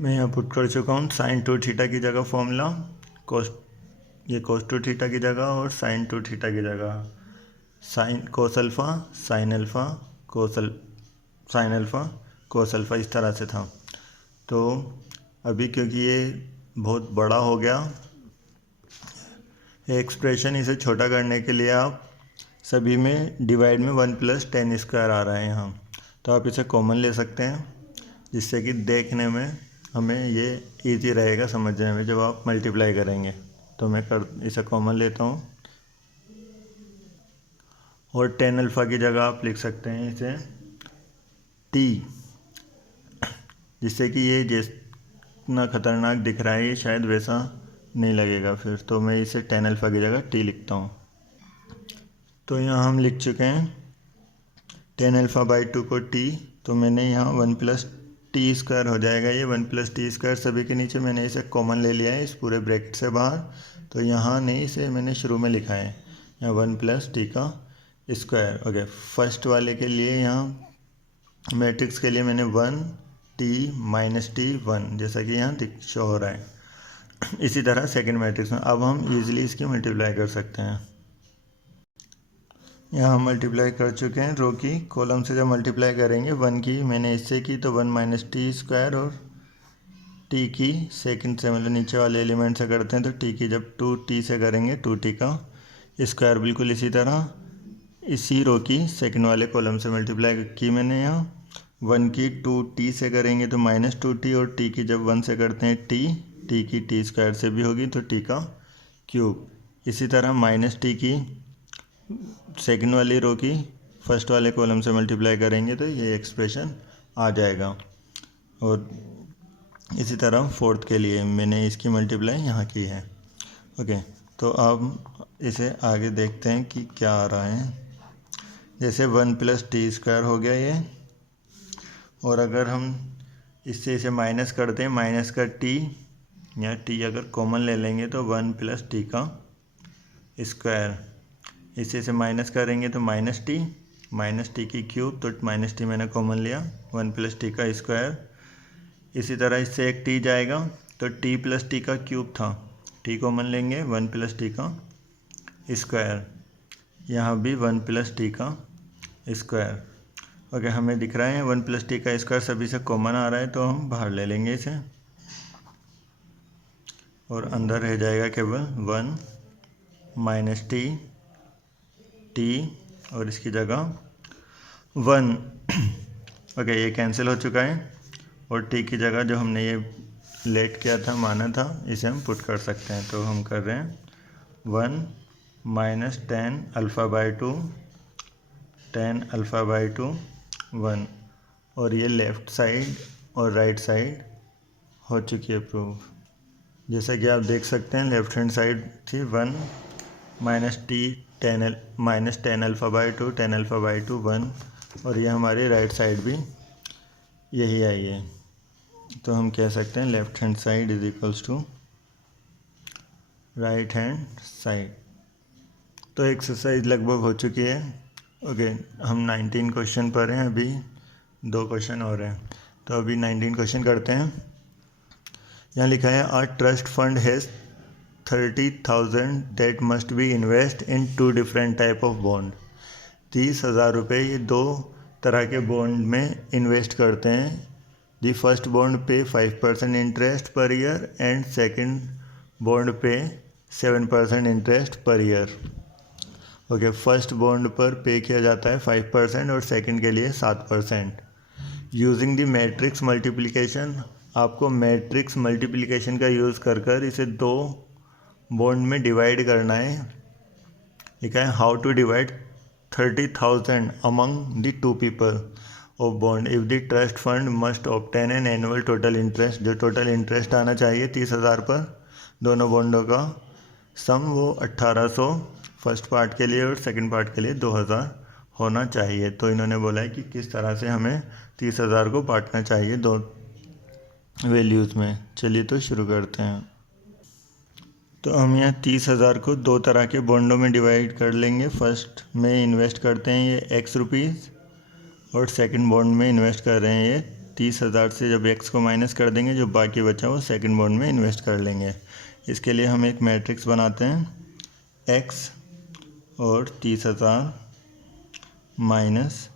मैं यहाँ पुट कर चुका हूँ sin 2θ की जगह फॉर्मूला, ये cos 2θ की जगह, और sin 2θ की जगह cos alpha sin alpha sin alpha cos alpha, इस तरह से था। तो अभी क्योंकि ये बहुत बड़ा हो गया एक्सप्रेशन, इसे छोटा करने के लिए आप सभी में डिवाइड में 1 + tan² आ रहा है यहाँ, तो आप इसे कॉमन ले सकते हैं, जिससे कि देखने में हमें ये इजी रहेगा समझने में जब आप मल्टीप्लाई करेंगे। तो मैं इसे कॉमन लेता हूँ और टेन अल्फ़ा की जगह आप लिख सकते हैं इसे टी, जिससे कि ये जितना ख़तरनाक दिख रहा है ये शायद वैसा नहीं लगेगा फिर। तो मैं इसे टेन अल्फ़ा की जगह टी लिखता हूँ। तो यहाँ हम लिख चुके हैं टेन अल्फ़ा बाई टू को टी, तो मैंने यहाँ वन प्लस टी स्क्वायर हो जाएगा। ये वन प्लस टी स्क्वायर सभी के नीचे मैंने इसे कॉमन ले लिया है इस पूरे ब्रैकेट से बाहर। तो यहाँ नहीं, इसे मैंने शुरू में लिखा है यहाँ वन प्लस टी का स्क्वायर। ओके, फर्स्ट वाले के लिए यहाँ मैट्रिक्स के लिए मैंने one T minus T one, जैसा कि यहाँ शो हो रहा है। इसी तरह सेकंड मैट्रिक्स में अब हम इजीली इसकी मल्टीप्लाई कर सकते हैं। यहाँ हम मल्टीप्लाई कर चुके हैं रो की, कॉलम से जब मल्टीप्लाई करेंगे वन की मैंने इससे की तो वन माइनस टी स्क्वायर, और टी की सेकंड से मतलब नीचे वाले एलिमेंट से करते हैं तो टी की जब टू टी से करेंगे टू टी का स्क्वायर। बिल्कुल इसी तरह इसी रो की सेकंड वाले कॉलम से मल्टीप्लाई की मैंने यहाँ वन की टू टी से करेंगे तो माइनस टू टी, और टी की जब वन से करते हैं टी की टी स्क्वायर से भी होगी तो टी का क्यूब। इसी तरह माइनस टी की सेकंड वाली रो की फर्स्ट वाले कॉलम से मल्टीप्लाई करेंगे तो ये एक्सप्रेशन आ जाएगा। और इसी तरह फोर्थ के लिए मैंने इसकी मल्टीप्लाई यहाँ की है। ओके, तो अब इसे आगे देखते हैं कि क्या आ रहा है। जैसे वन प्लस टी स्क्वायर हो गया ये, और अगर हम इससे इसे माइनस करते हैं माइनस का टी या टी अगर कॉमन ले लेंगे तो वन प्लस टी का स्क्वायर, इसे से माइनस करेंगे तो माइनस टी की क्यूब, तो माइनस टी मैंने कॉमन लिया वन प्लस टी का स्क्वायर। इसी तरह इससे एक टी जाएगा तो टी प्लस टी का क्यूब था, टी कॉमन लेंगे वन प्लस टी का स्क्वायर, यहाँ भी वन प्लस टी का स्क्वायर। ओके, हमें दिख रहा है वन प्लस टी का स्क्वायर सभी से कॉमन आ रहा है तो हम बाहर ले लेंगे इसे, और अंदर रह जाएगा केवल वन माइनस टी और इसकी जगह वन। ओके, ये कैंसिल हो चुका है, और टी की जगह जो हमने ये लेट किया था माना था इसे हम पुट कर सकते हैं। तो हम कर रहे हैं one minus tan alpha by two one, और ये लेफ़्ट साइड और राइट साइड हो चुकी है प्रूव। जैसा कि आप देख सकते हैं लेफ़्ट हैंड साइड थी one minus tan alpha by two one, और ये हमारी राइट साइड भी यही आई है। तो हम कह सकते हैं left hand side is equals to right hand side. तो एक्सरसाइज लगभग हो चुकी है। ओके, हम 19 क्वेश्चन पर हैं, अभी 2 क्वेश्चन और हैं, तो अभी 19 क्वेश्चन करते हैं। यहाँ लिखा है a trust fund has 30,000 that must be invest in 2 different type of bond. 30,000 रुपये ये 2 तरह के बॉन्ड में इन्वेस्ट करते हैं। दी फर्स्ट बॉन्ड पे 5% interest per year and second bond पे 7% interest per year. Okay, first bond पर पे किया जाता है 5% और सेकंड के लिए 7%। यूजिंग द मैट्रिक्स मल्टीप्लिकेशन, आपको मैट्रिक्स मल्टीप्लिकेशन का यूज़ कर इसे 2 बॉन्ड में डिवाइड करना है। लिखा है how to divide 30,000 among the 2 people of bond if the trust fund must obtain an annual total interest. जो टोटल इंटरेस्ट आना चाहिए 30,000 पर दोनों बॉन्डों का सम वो 1800 फर्स्ट पार्ट के लिए और सेकंड पार्ट के लिए 2000 होना चाहिए। तो इन्होंने बोला है कि किस तरह से हमें 30,000 को बांटना चाहिए 2 वैल्यूज़ में। चलिए तो शुरू करते हैं। तो हम यहाँ 30,000 को 2 तरह के बॉन्डों में डिवाइड कर लेंगे। फर्स्ट में इन्वेस्ट करते हैं ये x रुपीज़, और सेकंड बॉन्ड में इन्वेस्ट कर रहे हैं ये 30,000 से जब x को माइनस कर देंगे जो बाकी बचा वो सेकंड बॉन्ड में इन्वेस्ट कर लेंगे। इसके लिए हम एक मैट्रिक्स बनाते हैं x और 30,000 माइनस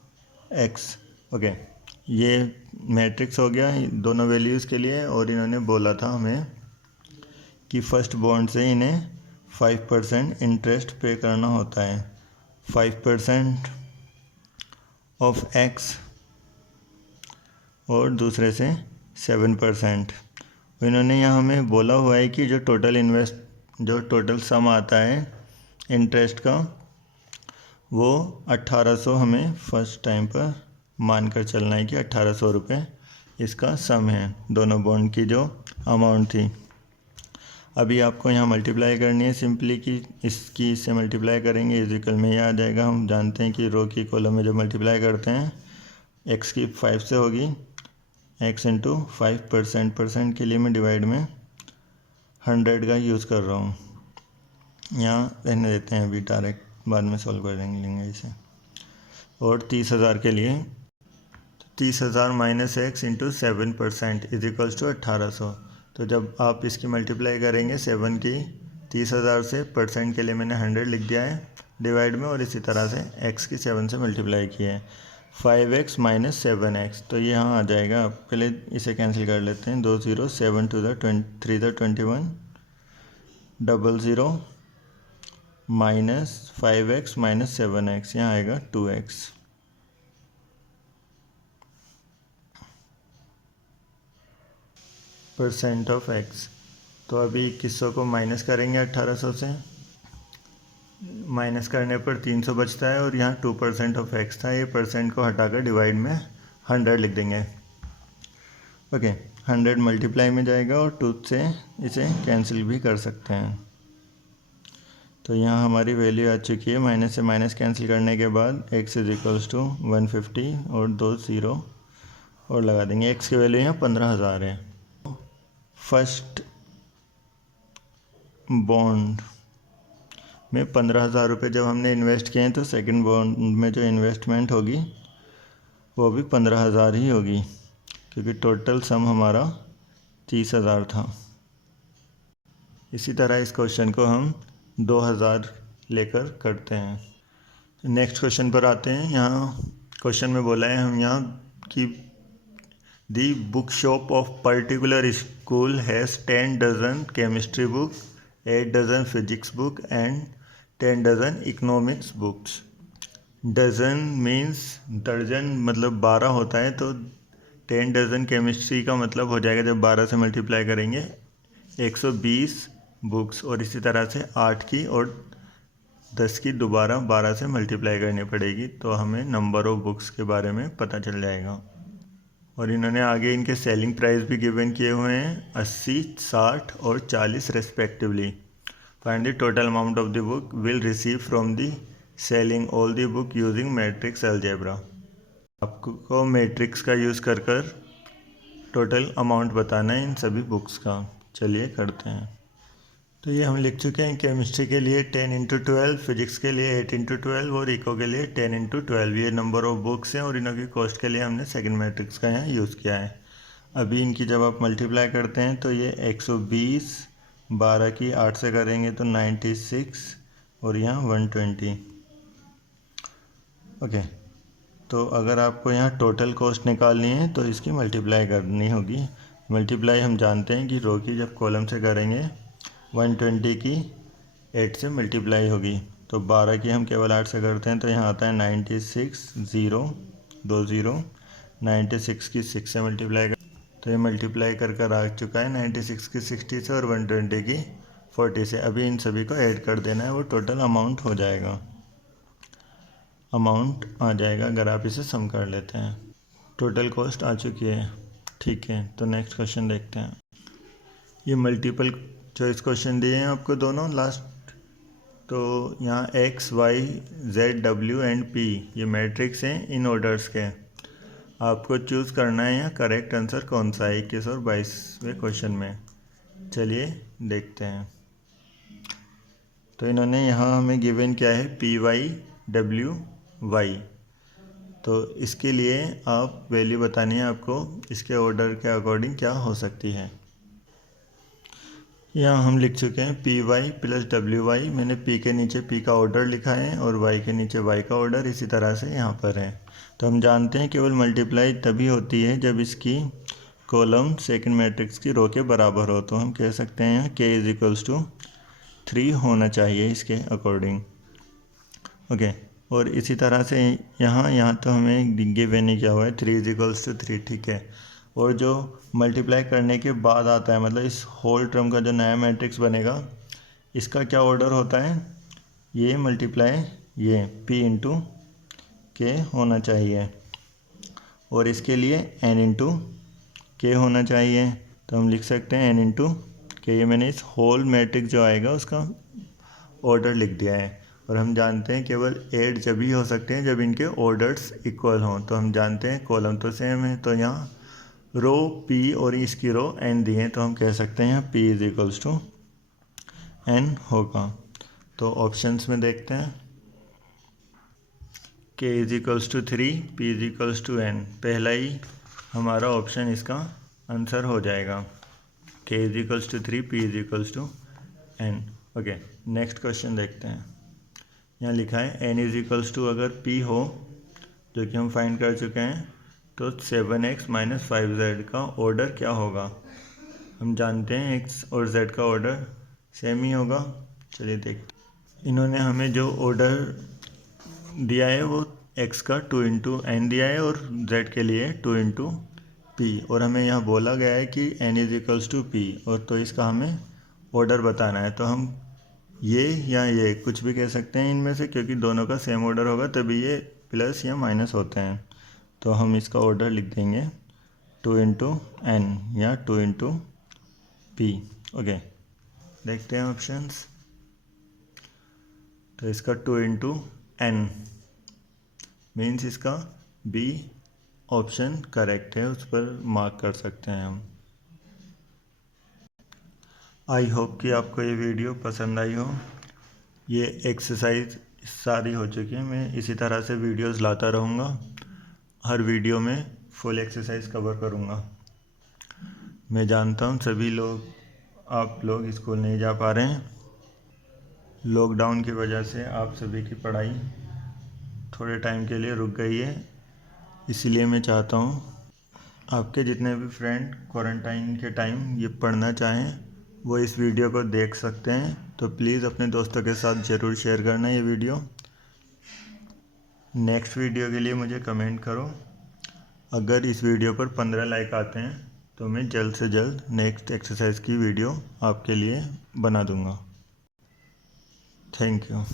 x। ओके, ये मैट्रिक्स हो गया दोनों वैल्यूज़ के लिए। और इन्होंने बोला था हमें कि फर्स्ट बॉन्ड से इन्हें 5% इंटरेस्ट पे करना होता है, 5% ऑफ x और दूसरे से 7%। इन्होंने यहाँ हमें बोला हुआ है कि जो टोटल सम आता है इंटरेस्ट का वो 1800 हमें फर्स्ट टाइम पर मानकर चलना है कि 1800 रुपये इसका सम है दोनों बॉन्ड की जो अमाउंट थी। अभी आपको यहाँ मल्टीप्लाई करनी है सिंपली कि इससे मल्टीप्लाई करेंगे इजिकल में यह आ जाएगा। हम जानते हैं कि रो की कॉलम में जब मल्टीप्लाई करते हैं एक्स की 5 से होगी, एक्स इंटू 5%, परसेंट के लिए मैं डिवाइड में 100 का यूज़ कर रहा हूँ। यहाँ रहने देते हैं, अभी डायरेक्ट बाद में सॉल्व कर लेंगे इसे। और 30,000 के लिए 30,000 minus x into 7% is equals to 1800। तो जब आप इसकी मल्टीप्लाई करेंगे 7 की 30,000 से, परसेंट के लिए मैंने 100 लिख दिया है डिवाइड में, और इसी तरह से x की 7 से मल्टीप्लाई किया है 5x माइनस 7x। तो ये यहाँ आ जाएगा। आप पहले इसे कैंसिल कर लेते हैं, 2 0, 7 2 3 21, 00 माइनस 5x माइनस 7x, यहाँ आएगा 2x। Percent of x। तो अभी 2100 को माइनस करेंगे 1800 से, माइनस करने पर 300 बचता है, और यहाँ 2% ऑफ x था, ये परसेंट को हटाकर डिवाइड में 100 लिख देंगे। ओके, 100 मल्टीप्लाई में जाएगा और 2 से इसे कैंसिल भी कर सकते हैं। तो यहाँ हमारी वैल्यू आ चुकी है। माइनस से माइनस कैंसिल करने के बाद x इज इक्वल्स टू 150 और 2 0 और लगा देंगे। x की वैल्यू यहाँ 15,000 है। फर्स्ट बॉन्ड में 15,000 रुपये जब हमने इन्वेस्ट किए हैं, तो सेकंड बॉन्ड में जो इन्वेस्टमेंट होगी वो भी 15,000 ही होगी, क्योंकि टोटल सम हमारा 30,000 था। इसी तरह इस क्वेश्चन को हम 2,000 लेकर करते हैं। नेक्स्ट क्वेश्चन पर आते हैं। यहाँ क्वेश्चन में बोला है हम यहाँ कि the book shop of particular school has 10 dozen chemistry book, 8 dozen physics book and 10 dozen economics books. Dozen means दर्जन मतलब 12 होता है, तो 10 डजन केमिस्ट्री का मतलब हो जाएगा जब 12 से मल्टीप्लाई करेंगे 120 बुक्स, और इसी तरह से 8 की और 10 की दोबारा 12 से मल्टीप्लाई करनी पड़ेगी, तो हमें नंबर ऑफ बुक्स के बारे में पता चल जाएगा। और इन्होंने आगे इनके सेलिंग प्राइस भी गिवन किए हुए हैं 80, 60 और 40 respectively. Find the total amount of the book will receive from the selling all the book using matrix algebra. आपको मैट्रिक्स का यूज़ कर टोटल अमाउंट बताना है इन सभी बुक्स का। चलिए करते हैं। तो ये हम लिख चुके हैं केमिस्ट्री के लिए 10 × 12, फिजिक्स के लिए 8 × 12 और इको के लिए 10 × 12। ये नंबर ऑफ बुक्स हैं और इनों की कॉस्ट के लिए हमने सेकंड मैट्रिक्स का यहाँ यूज़ किया है। अभी इनकी जब आप मल्टीप्लाई करते हैं तो ये 120, 12 की 8 से करेंगे तो 96 और यहाँ 120। ओके, तो अगर आपको यहाँ टोटल कॉस्ट निकालनी है तो इसकी मल्टीप्लाई करनी होगी। मल्टीप्लाई हम जानते हैं कि रो की जब कॉलम से करेंगे 120 की 8 से मल्टीप्लाई होगी, तो 12 की हम केवल 8 से करते हैं, तो यहाँ आता है 96 0 2 0, 96 की 6 से मल्टीप्लाई कर, तो ये मल्टीप्लाई कर आ चुका है 96 की 60 से और 120 की 40 से। अभी इन सभी को ऐड कर देना है, वो टोटल अमाउंट हो जाएगा, अमाउंट आ जाएगा अगर आप इसे सम कर लेते हैं। टोटल कॉस्ट आ चुकी है। ठीक है, तो नेक्स्ट क्वेश्चन देखते हैं। ये मल्टीपल चॉइस क्वेश्चन दिए हैं आपको दोनों लास्ट। तो यहाँ x, y, z, w and p ये मैट्रिक्स हैं इन ऑर्डर्स के। आपको चूज़ करना है यहाँ करेक्ट आंसर कौन सा है 21 और 22वें क्वेश्चन में। चलिए देखते हैं। तो इन्होंने यहाँ हमें गिवन किया है p y w y, तो इसके लिए आप वैल्यू बतानी है आपको, इसके ऑर्डर के अकॉर्डिंग क्या हो सकती है। यहाँ हम लिख चुके हैं पी वाई प्लस डब्ल्यू वाई। मैंने पी के नीचे पी का ऑर्डर लिखा है और वाई के नीचे वाई का ऑर्डर इसी तरह से यहाँ पर है। तो हम जानते हैं केवल मल्टीप्लाई तभी होती है जब इसकी कॉलम सेकंड मैट्रिक्स की रो के बराबर हो। तो हम कह सकते हैं के इज इक्वल्स टू 3 होना चाहिए इसके अकॉर्डिंग। ओके, और इसी तरह से यहाँ तो हमें गिवन नहीं किया हुआ है 3 इज इक्वल्स टू 3। ठीक है, और जो मल्टीप्लाई करने के बाद आता है, मतलब इस होल टर्म का जो नया मैट्रिक्स बनेगा, इसका क्या ऑर्डर होता है, ये मल्टीप्लाई ये p इंटू के होना चाहिए, और इसके लिए n इंटू के होना चाहिए। तो हम लिख सकते हैं n इंटू के। ये मैंने इस होल मैट्रिक्स जो आएगा उसका ऑर्डर लिख दिया है। और हम जानते हैं केवल ऐड जब ही हो सकते हैं जब इनके ऑर्डर्स इक्वल हों। तो हम जानते हैं कॉलम तो सेम है, तो यहाँ रो p और इसकी रो n दी है, तो हम कह सकते हैं यहाँ p is equals to n होगा। तो ऑप्शंस में देखते हैं, k is equals to 3, p is equals to n, पहला ही हमारा ऑप्शन इसका आंसर हो जाएगा। k is equals to 3, p is equals to n। Okay, next question देखते हैं। यहाँ लिखा है n इज इक्वल्स टू अगर p हो, जो कि हम फाइंड कर चुके हैं, तो 7x माइनस 5z का ऑर्डर क्या होगा। हम जानते हैं x और z का ऑर्डर सेम ही होगा। चलिए देखते हैं। इन्होंने हमें जो ऑर्डर दिया है वो x का 2 इंटू एन दिया है और z के लिए 2 इंटू पी, और हमें यहाँ बोला गया है कि n is equals to p, और तो इसका हमें ऑर्डर बताना है। तो हम ये या ये कुछ भी कह सकते हैं इनमें से, क्योंकि दोनों का सेम ऑर्डर होगा तभी ये प्लस या माइनस होते हैं। तो हम इसका ऑर्डर लिख देंगे 2 इंटू एन या 2 इंटू पी। ओके, देखते हैं ऑप्शंस। तो इसका 2 इंटू एन मीन्स इसका बी ऑप्शन करेक्ट है, उस पर मार्क कर सकते हैं हम। आई होप कि आपको ये वीडियो पसंद आई हो। ये एक्सरसाइज सारी हो चुकी है, मैं इसी तरह से वीडियोस लाता रहूँगा। हर वीडियो में फुल एक्सरसाइज कवर करूँगा। मैं जानता हूँ सभी लोग, आप लोग स्कूल नहीं जा पा रहे हैं। लॉकडाउन की वजह से आप सभी की पढ़ाई थोड़े टाइम के लिए रुक गई है, इसीलिए मैं चाहता हूँ आपके जितने भी फ्रेंड क्वारंटाइन के टाइम ये पढ़ना चाहें वो इस वीडियो को देख सकते हैं। तो प्लीज़ अपने दोस्तों के साथ ज़रूर शेयर करना ये वीडियो। नेक्स्ट वीडियो के लिए मुझे कमेंट करो। अगर इस वीडियो पर 15 लाइक आते हैं तो मैं जल्द से जल्द नेक्स्ट एक्सरसाइज की वीडियो आपके लिए बना दूंगा। Thank you.